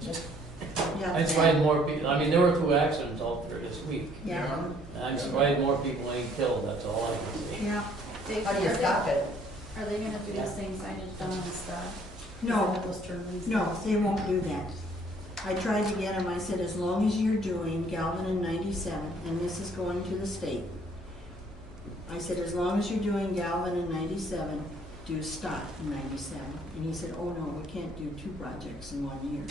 Yeah. I'm surprised more people, I mean, there were 2 accidents out there this week. Yeah, And I'm surprised more people ain't killed, that's all I can say. yeah. Dave, How do you stop it? Are they gonna do the same signage down on the stop? No, Those turn lanes? no, they won't do that. I tried to get them, I said, as long as you're doing Galvin and 97, and this is going to the state. I said, as long as you're doing Galvin and 97, do stop in 97. And he said, oh no, we can't do 2 projects in 1 year.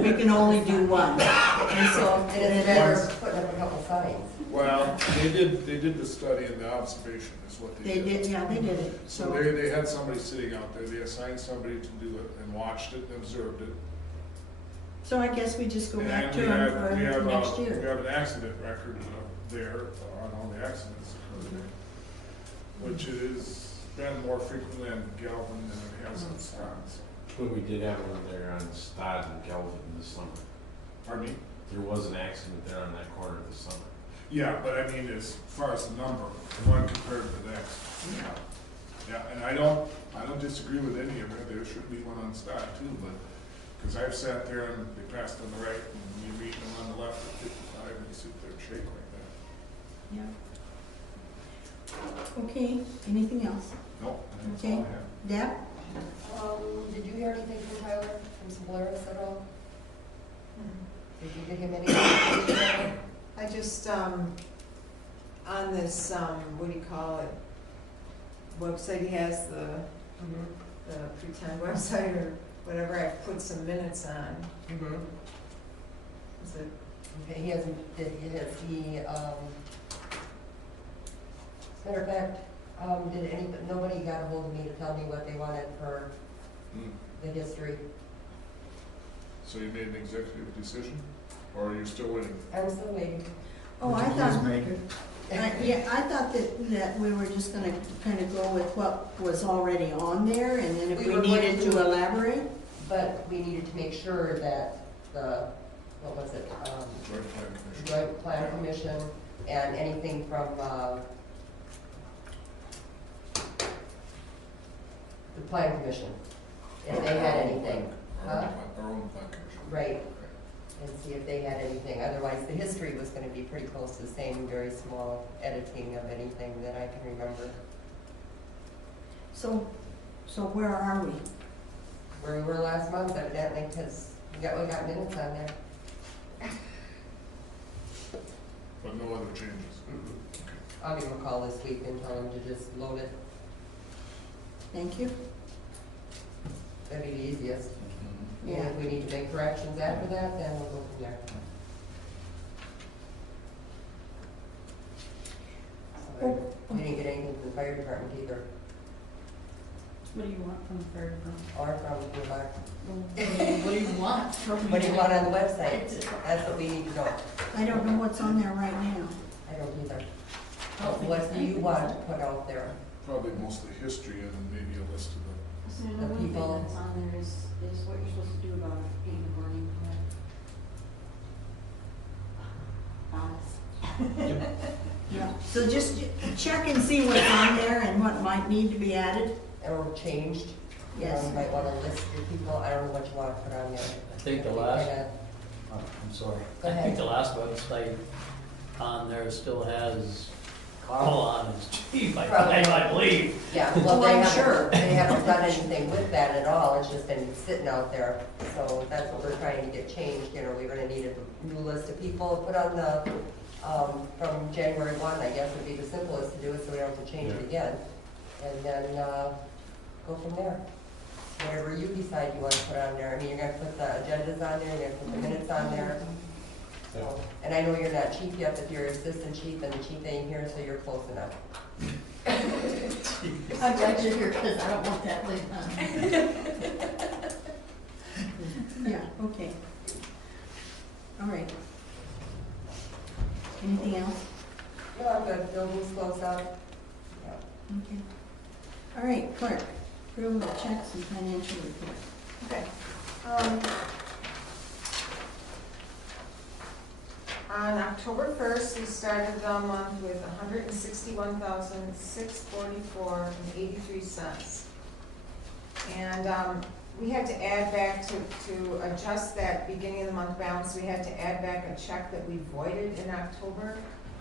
We can only do one. And so, And it's better putting up a couple signs. Well, they did the study and the observation is what they they did. did, yeah, they did it, So so. they had somebody sitting out there, they assigned somebody to do it and watched it and observed it. So I guess we just go back And to we them have, for we have, next we year. have an accident record there on all the accidents occurred there, which has been more frequent than Galvin than it has in Stotts. But we did have one there on Stott and Galvin this summer. Pardon me? There was an accident there on that corner this summer. Yeah, but I mean, as far as the number, one compared to the next. Yeah, and I don't disagree with any of it, there should be one on Stott too, but, because I've sat there and they passed on the right, and you meet them on the left at 55, and you sit there and shake like that. Yeah. Okay, anything else? Nope, I think that's Okay. all I have. Deb? Did you hear anything from Tyler, from Solaris at all? Did you get him any information? I just, on this, what do you call it, website he has, the pretend website or whatever, I put some minutes on. Mm-hmm. Is it, Okay, he hasn't, has he, as a matter of fact, nobody got a hold of me to tell me what they wanted for the history. So you made an executive decision, or are you still waiting? I'm still waiting. Oh, I Would you thought, please make it? I thought that we were just gonna kind of go with what was already on there, and then if We we were going needed to- to elaborate. But we needed to make sure that the, what was it, Joint Plan Commission. Joint Plan Commission and anything from, the Plan Commission, if they had anything, huh? Our own Plan Commission. Right, and see if they had anything. Otherwise, the history was gonna be pretty close to the same, very small editing of anything that I can remember. So where are we? Where we were last month evidently, because we got minutes on there. But no other changes. I'll give him a call this week and tell him to just load it. Thank you. That'd be the easiest. Yeah. And if we need to make corrections after that, then we'll go from there. So, we didn't get anything from the fire department either, What do you want from the fire department? or from the back. What do you want from me? What do you want on the website? That's what we need to know. I don't know what's on there right now. I don't either. I don't think What it's do you anything, want is to it? put out there? Probably mostly history and maybe a list of the, So the The one thing people- that's on there is what you're supposed to do about paying the burning permit. Yeah, so just check and see what's on there and what might need to be added. Or changed. You know, Yes. you might wanna list your people, I don't know what you wanna put on there. I think the last, Kinda- I'm sorry, Go I think ahead. the last website on there still has Carl on as chief, I believe. Yeah, well, Oh, they I'm sure. haven't, they haven't done anything with that at all, it's just been sitting out there. So that's what we're trying to get changed, you know, we're gonna need a new list of people, put on the, from January 1, I guess would be the simplest to do it, so we don't have to change it again. And then, go from there. Whatever you decide you wanna put on there, I mean, you're gonna put the agendas on there, you're gonna put the minutes on there. So, and I know you're not chief yet, but you're assistant chief, and the chief ain't here, so you're close enough. I'm glad you're here because I don't want that thing on. Yeah, okay. All right. Anything else? No, I'm good, building's closed up. Yeah. Okay. All right, clerk, approval of checks and financial report. Okay. On October 1st, we started the month with $161,644.83. And we had to add back to adjust that beginning of the month balance, we had to add back a check that we voided in October.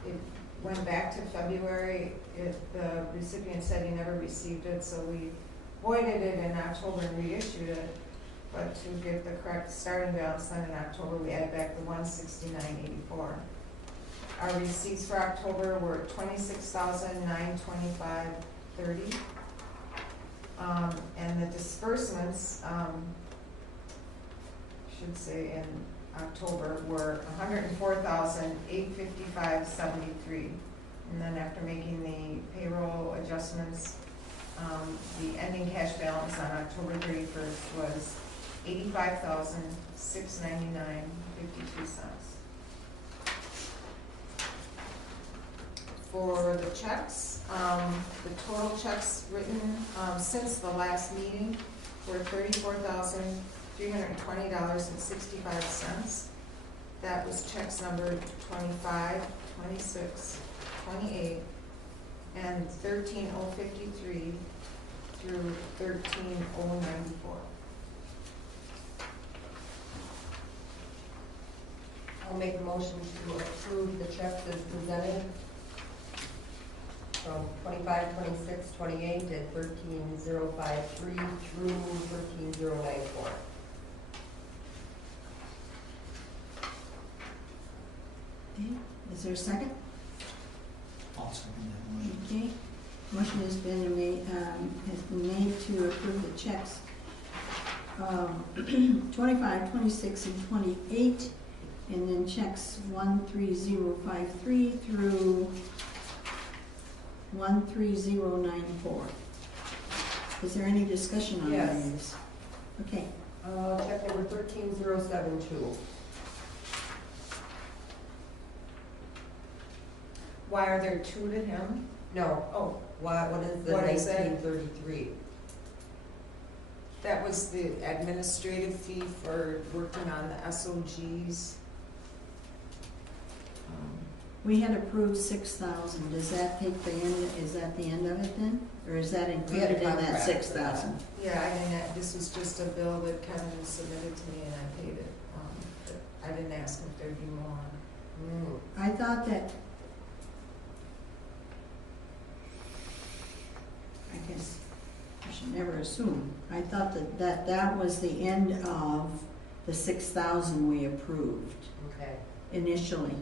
It went back to February. The recipient said he never received it, so we voided it in October and reissued it. But to get the correct starting balance then in October, we add back the $169.84. Our receipts for October were $26,925.30. And the disbursements, should say in October, were $104,855.73. And then after making the payroll adjustments, the ending cash balance on October 31st was $85,699.52. For the checks, the total checks written since the last meeting were $34,320.65. That was checks numbered 25, 26, 28, and 13,053 through 13,094. I'll make a motion to approve the checks as presented from 25, 26, 28, and 13,053 through 13,094. Okay, is there a second? I'll second that motion. Okay, motion has been made to approve the checks 25, 26, and 28, and then checks 13053 through 13094. Is there any discussion on Yes. these? Okay, Check number 13,072. Why are there two to him? No, Oh, what is the What is that? 1933? that was the administrative fee for working on the SOGs. we had approved 6,000. Does that take the end, is that the end of it then? Or is that We had a included in that contract for 6,000? Yeah, I didn't, this was just a bill that Kevin submitted to me and I paid it. But I didn't ask if there'd be more. I thought that, I guess I should never assume. I thought that was the end of the 6,000 we approved Okay. initially.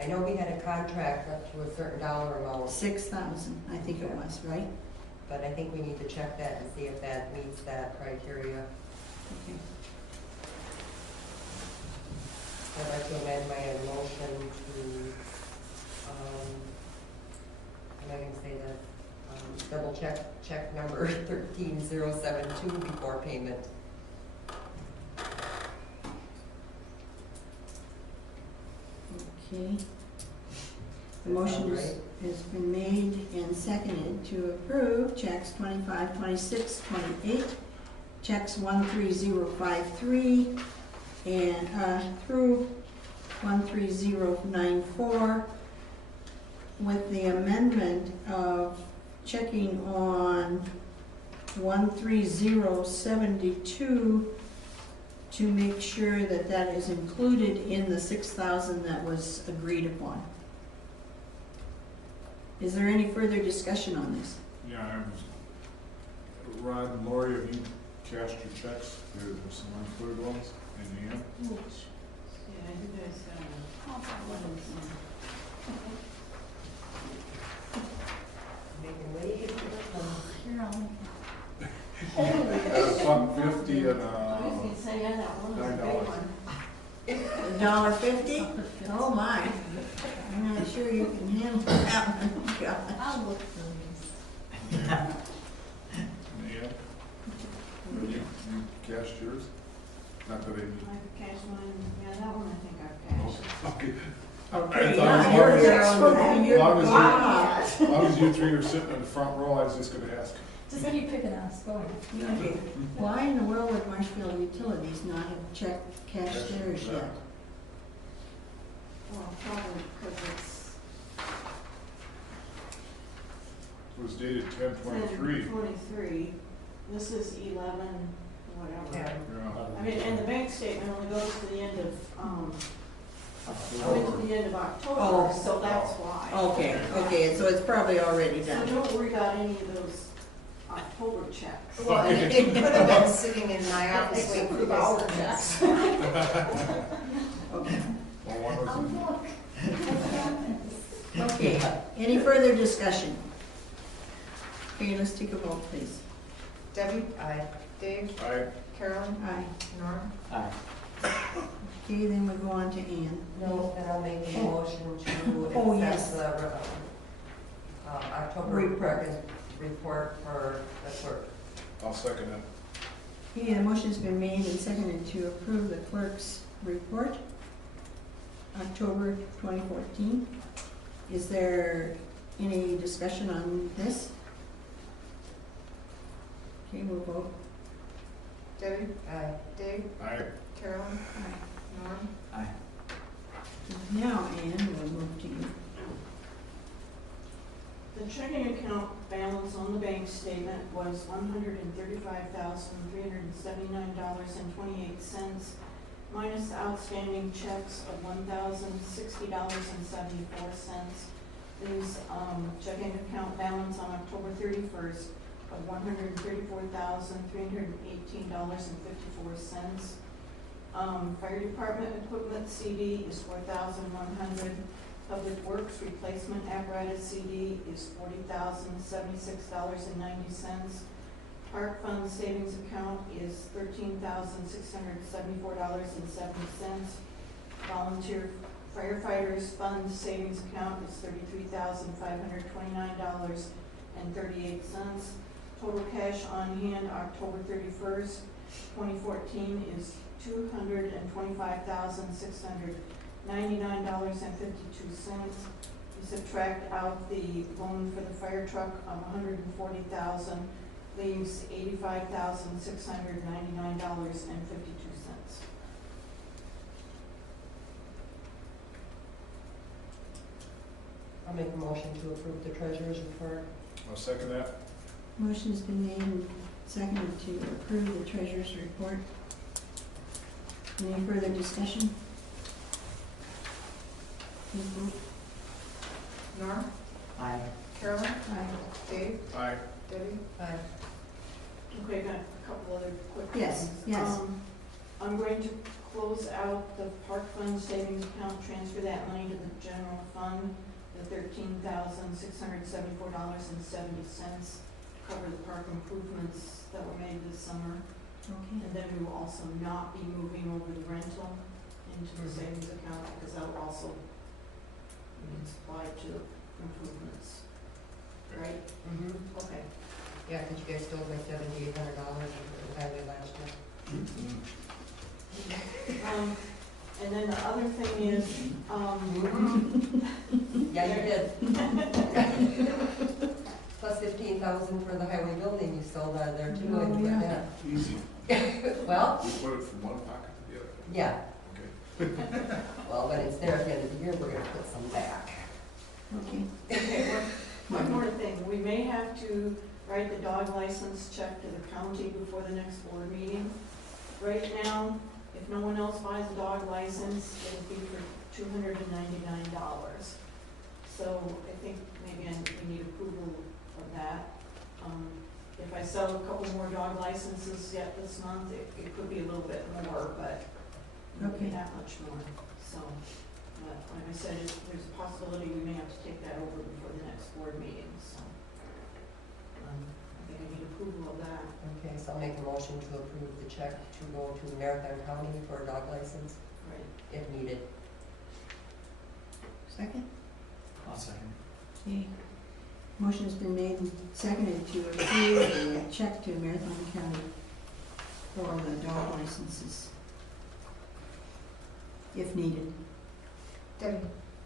I know we had a contract up to a certain dollar amount, 6,000, I think it was, right? but I think we need to check that and see if that meets that criteria. Okay. I'd like to amend my motion to, am I gonna say that? Double check number 13072 before payment. Okay. The motion has been made and seconded to approve checks 25, 26, 28, checks 13053 and through 13094, with the amendment of checking on 13072 to make sure that that is included in the 6,000 that was agreed upon. Is there any further discussion on this? Yeah, Rod and Lori, have you cashed your checks? There's some uncleared ones in the end. Yeah, you guys got Making way for the $1.50 and I was gonna say, yeah, that one was a big $9. one. $1.50? Oh my, I'm not sure you can handle that one. Gosh. I'll look for these. Yeah. You cashed yours? Not that I need. I've cashed mine, yeah, that one I think I've cashed. Okay. Okay, I thought yeah, you're as on the, long as ah, long as you three are sitting in the front row, I was just gonna ask. Just keep picking us, go ahead. okay. Why in the world would Marshfield Utilities not have cashed theirs yet? Well, probably because it's It was dated 10/23. 10/23. This is 11, whatever. Yeah. Yeah. I mean, and the bank statement only goes to the end of, went to the end of October, Oh. so that's why. Okay, okay, so it's probably already So done. don't worry about any of those October checks. Well, and it could have been sitting in my office waiting for Except for our business. checks. Okay. Well, one was in- Okay, any further discussion? Okay, let's take a vote, please. Debbie? Aye. Dave? Aye. Carolyn? Aye. Norm? Aye. Okay, then we go on to Ann. No, then I'll make a motion to Oh, yes. accept the October report for the clerk. I'll second it. Okay, the motion's been made and seconded to approve the clerk's report, October 2014. Is there any discussion on this? Okay, we'll vote. Debbie? Aye. Dave? Aye. Carolyn? Aye. Norm? Aye. Now, Ann, we'll move to you. The checking account balance on the bank statement was $135,379.28, minus outstanding checks of $1,060.74. Leaves checking account balance on October 31st of $134,318.54. Fire department equipment CD is $4,100. Public Works replacement apparatus CD is $40,076.90. Park fund savings account is $13,674.70. Volunteer firefighters fund savings account is $33,529.38. Total cash on hand October 31st, 2014 is $225,699.52. You subtract out the loan for the fire truck of $140,000, leaves $85,699.52. I'll make a motion to approve the treasurer's report. I'll second that. Motion's been made and seconded to approve the treasurer's report. Any further discussion? Please vote. Norm? Aye. Carolyn? Aye. Dave? Aye. Debbie? Aye. Okay, got a couple other quick Yes, ones. yes. I'm going to close out the park fund savings account, transfer that money to the general fund, the $13,674.70, cover the park improvements that were made this summer. Okay. And then we will also not be moving over the rental into the savings account, because that will also be supplied to improvements, right? Mm-hmm. Okay. Yeah, because you guys stole my $7,800 that I did last year. And then the other thing is, Yeah, you did. do anything with that. Easy. Well, We put it from one pocket to the other. yeah, Okay. well, when it's there at the end of the year, we're gonna put some back. Okay. Okay, one more thing, we may have to write the dog license check to the county before the next board meeting. Right now, if no one else buys a dog license, it'll be for $299. So I think maybe we need approval of that. If I sell a couple more dog licenses yet this month, it could be a little bit more, but not Okay. that much more, so. But like I said, there's a possibility we may have to take that over before the next board meeting, so. I think I need approval of that. Okay, so I'll make a motion to approve the check to go to Marathon County for a dog license, Right. if needed. Second? I'll second. Okay. Motion's been made and seconded to approve the check to Marathon County for the dog licenses, if needed. Debbie,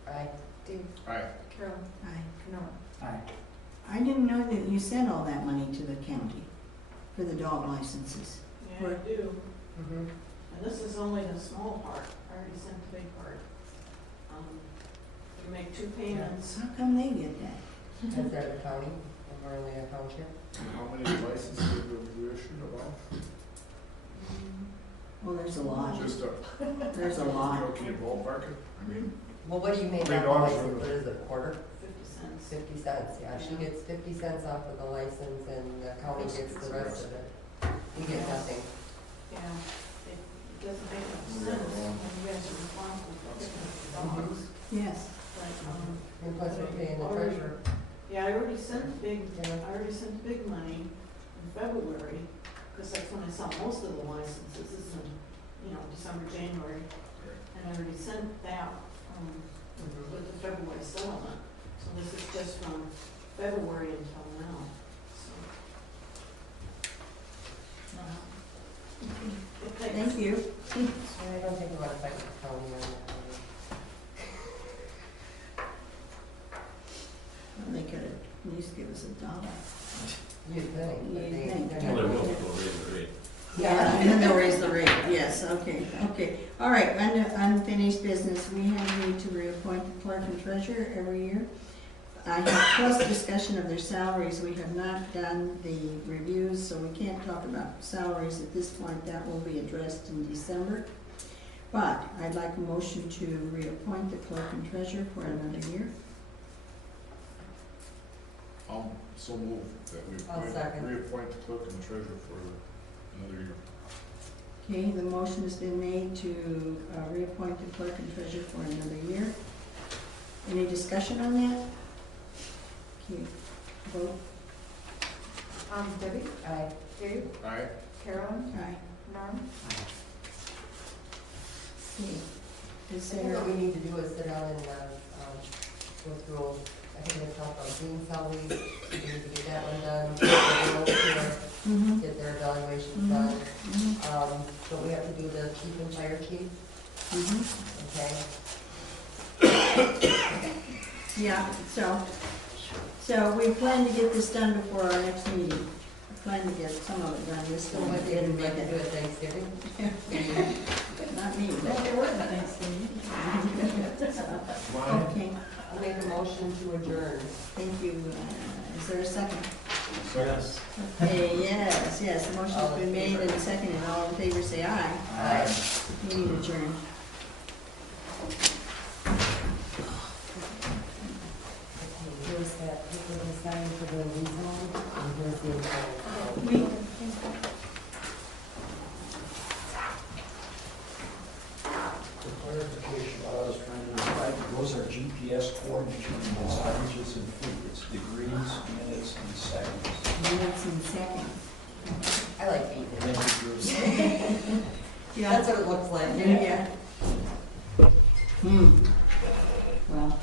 Aye. Dave, Aye. Carol, Aye. Nora. Aye. I didn't know that you sent all that money to the county for the dog licenses. Yeah, I do. Mm-hmm. And this is only the small part. I already sent the big part. You make 2 payments. How come they get that? Is that the county, and we're only a township? And how many licenses have you issued about? Well, there's a lot. Just a, There's a lot. can you ballpark it? I mean, Well, what do you make Three off the dogs license, for the- what is it, quarter? 50 cents. 50 cents, yeah, she gets 50 cents off of the license and the county gets the rest of it. We get nothing. Yeah, it doesn't make much sense when you guys are responsible for picking up the dogs. Yes. But, And plus we're paying the treasurer. yeah, I already sent Yeah. big money in February, because that's when I saw most of the licenses, this is in, December, January. And I already sent that, Mhm. with the February settlement. So this is just from February until now, so. Thank you. I don't think we want to fight with the county on that. Well, they could at least give us $1. You'd think, but You'd think. they're Well, they not. will, they'll raise the rate. Yeah, and then they'll raise the rate, yes, okay. All right, unfinished business, we have need to reappoint the clerk and treasurer every year. I have plus discussion of their salaries, we have not done the reviews, so we can't talk about salaries at this point, that will be addressed in December. But I'd like a motion to reappoint the clerk and treasurer for another year. So move that I'll second. reappoint the clerk and the treasurer for another year. Okay, the motion has been made to reappoint the clerk and treasurer for another year. Any discussion on that? Okay, vote. Debbie, Aye. Dave, Aye. Carolyn, Aye. Norm. Okay. Is I think there, what we need to do is sit down and, go through, I think it's helped on clean salaries, we need to get that one done, get the notes here, Mhm, get their evaluations Mhm. done. mhm, But we have to do the chief and fire chief, mhm. okay? Yeah, so we plan to get this done before our next meeting. I plan to get some of it done this So time. what day would you like to do it, Thanksgiving? Not me, but. Okay, I'll make a motion to adjourn. thank you. Is there a second? Yes. Okay, yes, the motion's All in been made favor? and seconded. All in favor, say aye. Aye. Meeting adjourned. Here's that paper to sign for the rezone, and here's the entire. We, For clarification, what I was trying to write, those are GPS coordinates, it's averages and feet, it's degrees, minutes, and seconds. minutes and seconds. I like being And then there. degrees. Yeah. That's what it looks like. Yeah. Well,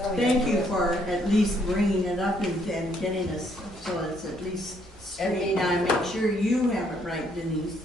Oh, thank yeah. you for at least bringing it up and getting us, so it's at least straight. Now, make sure you have it right, Denise.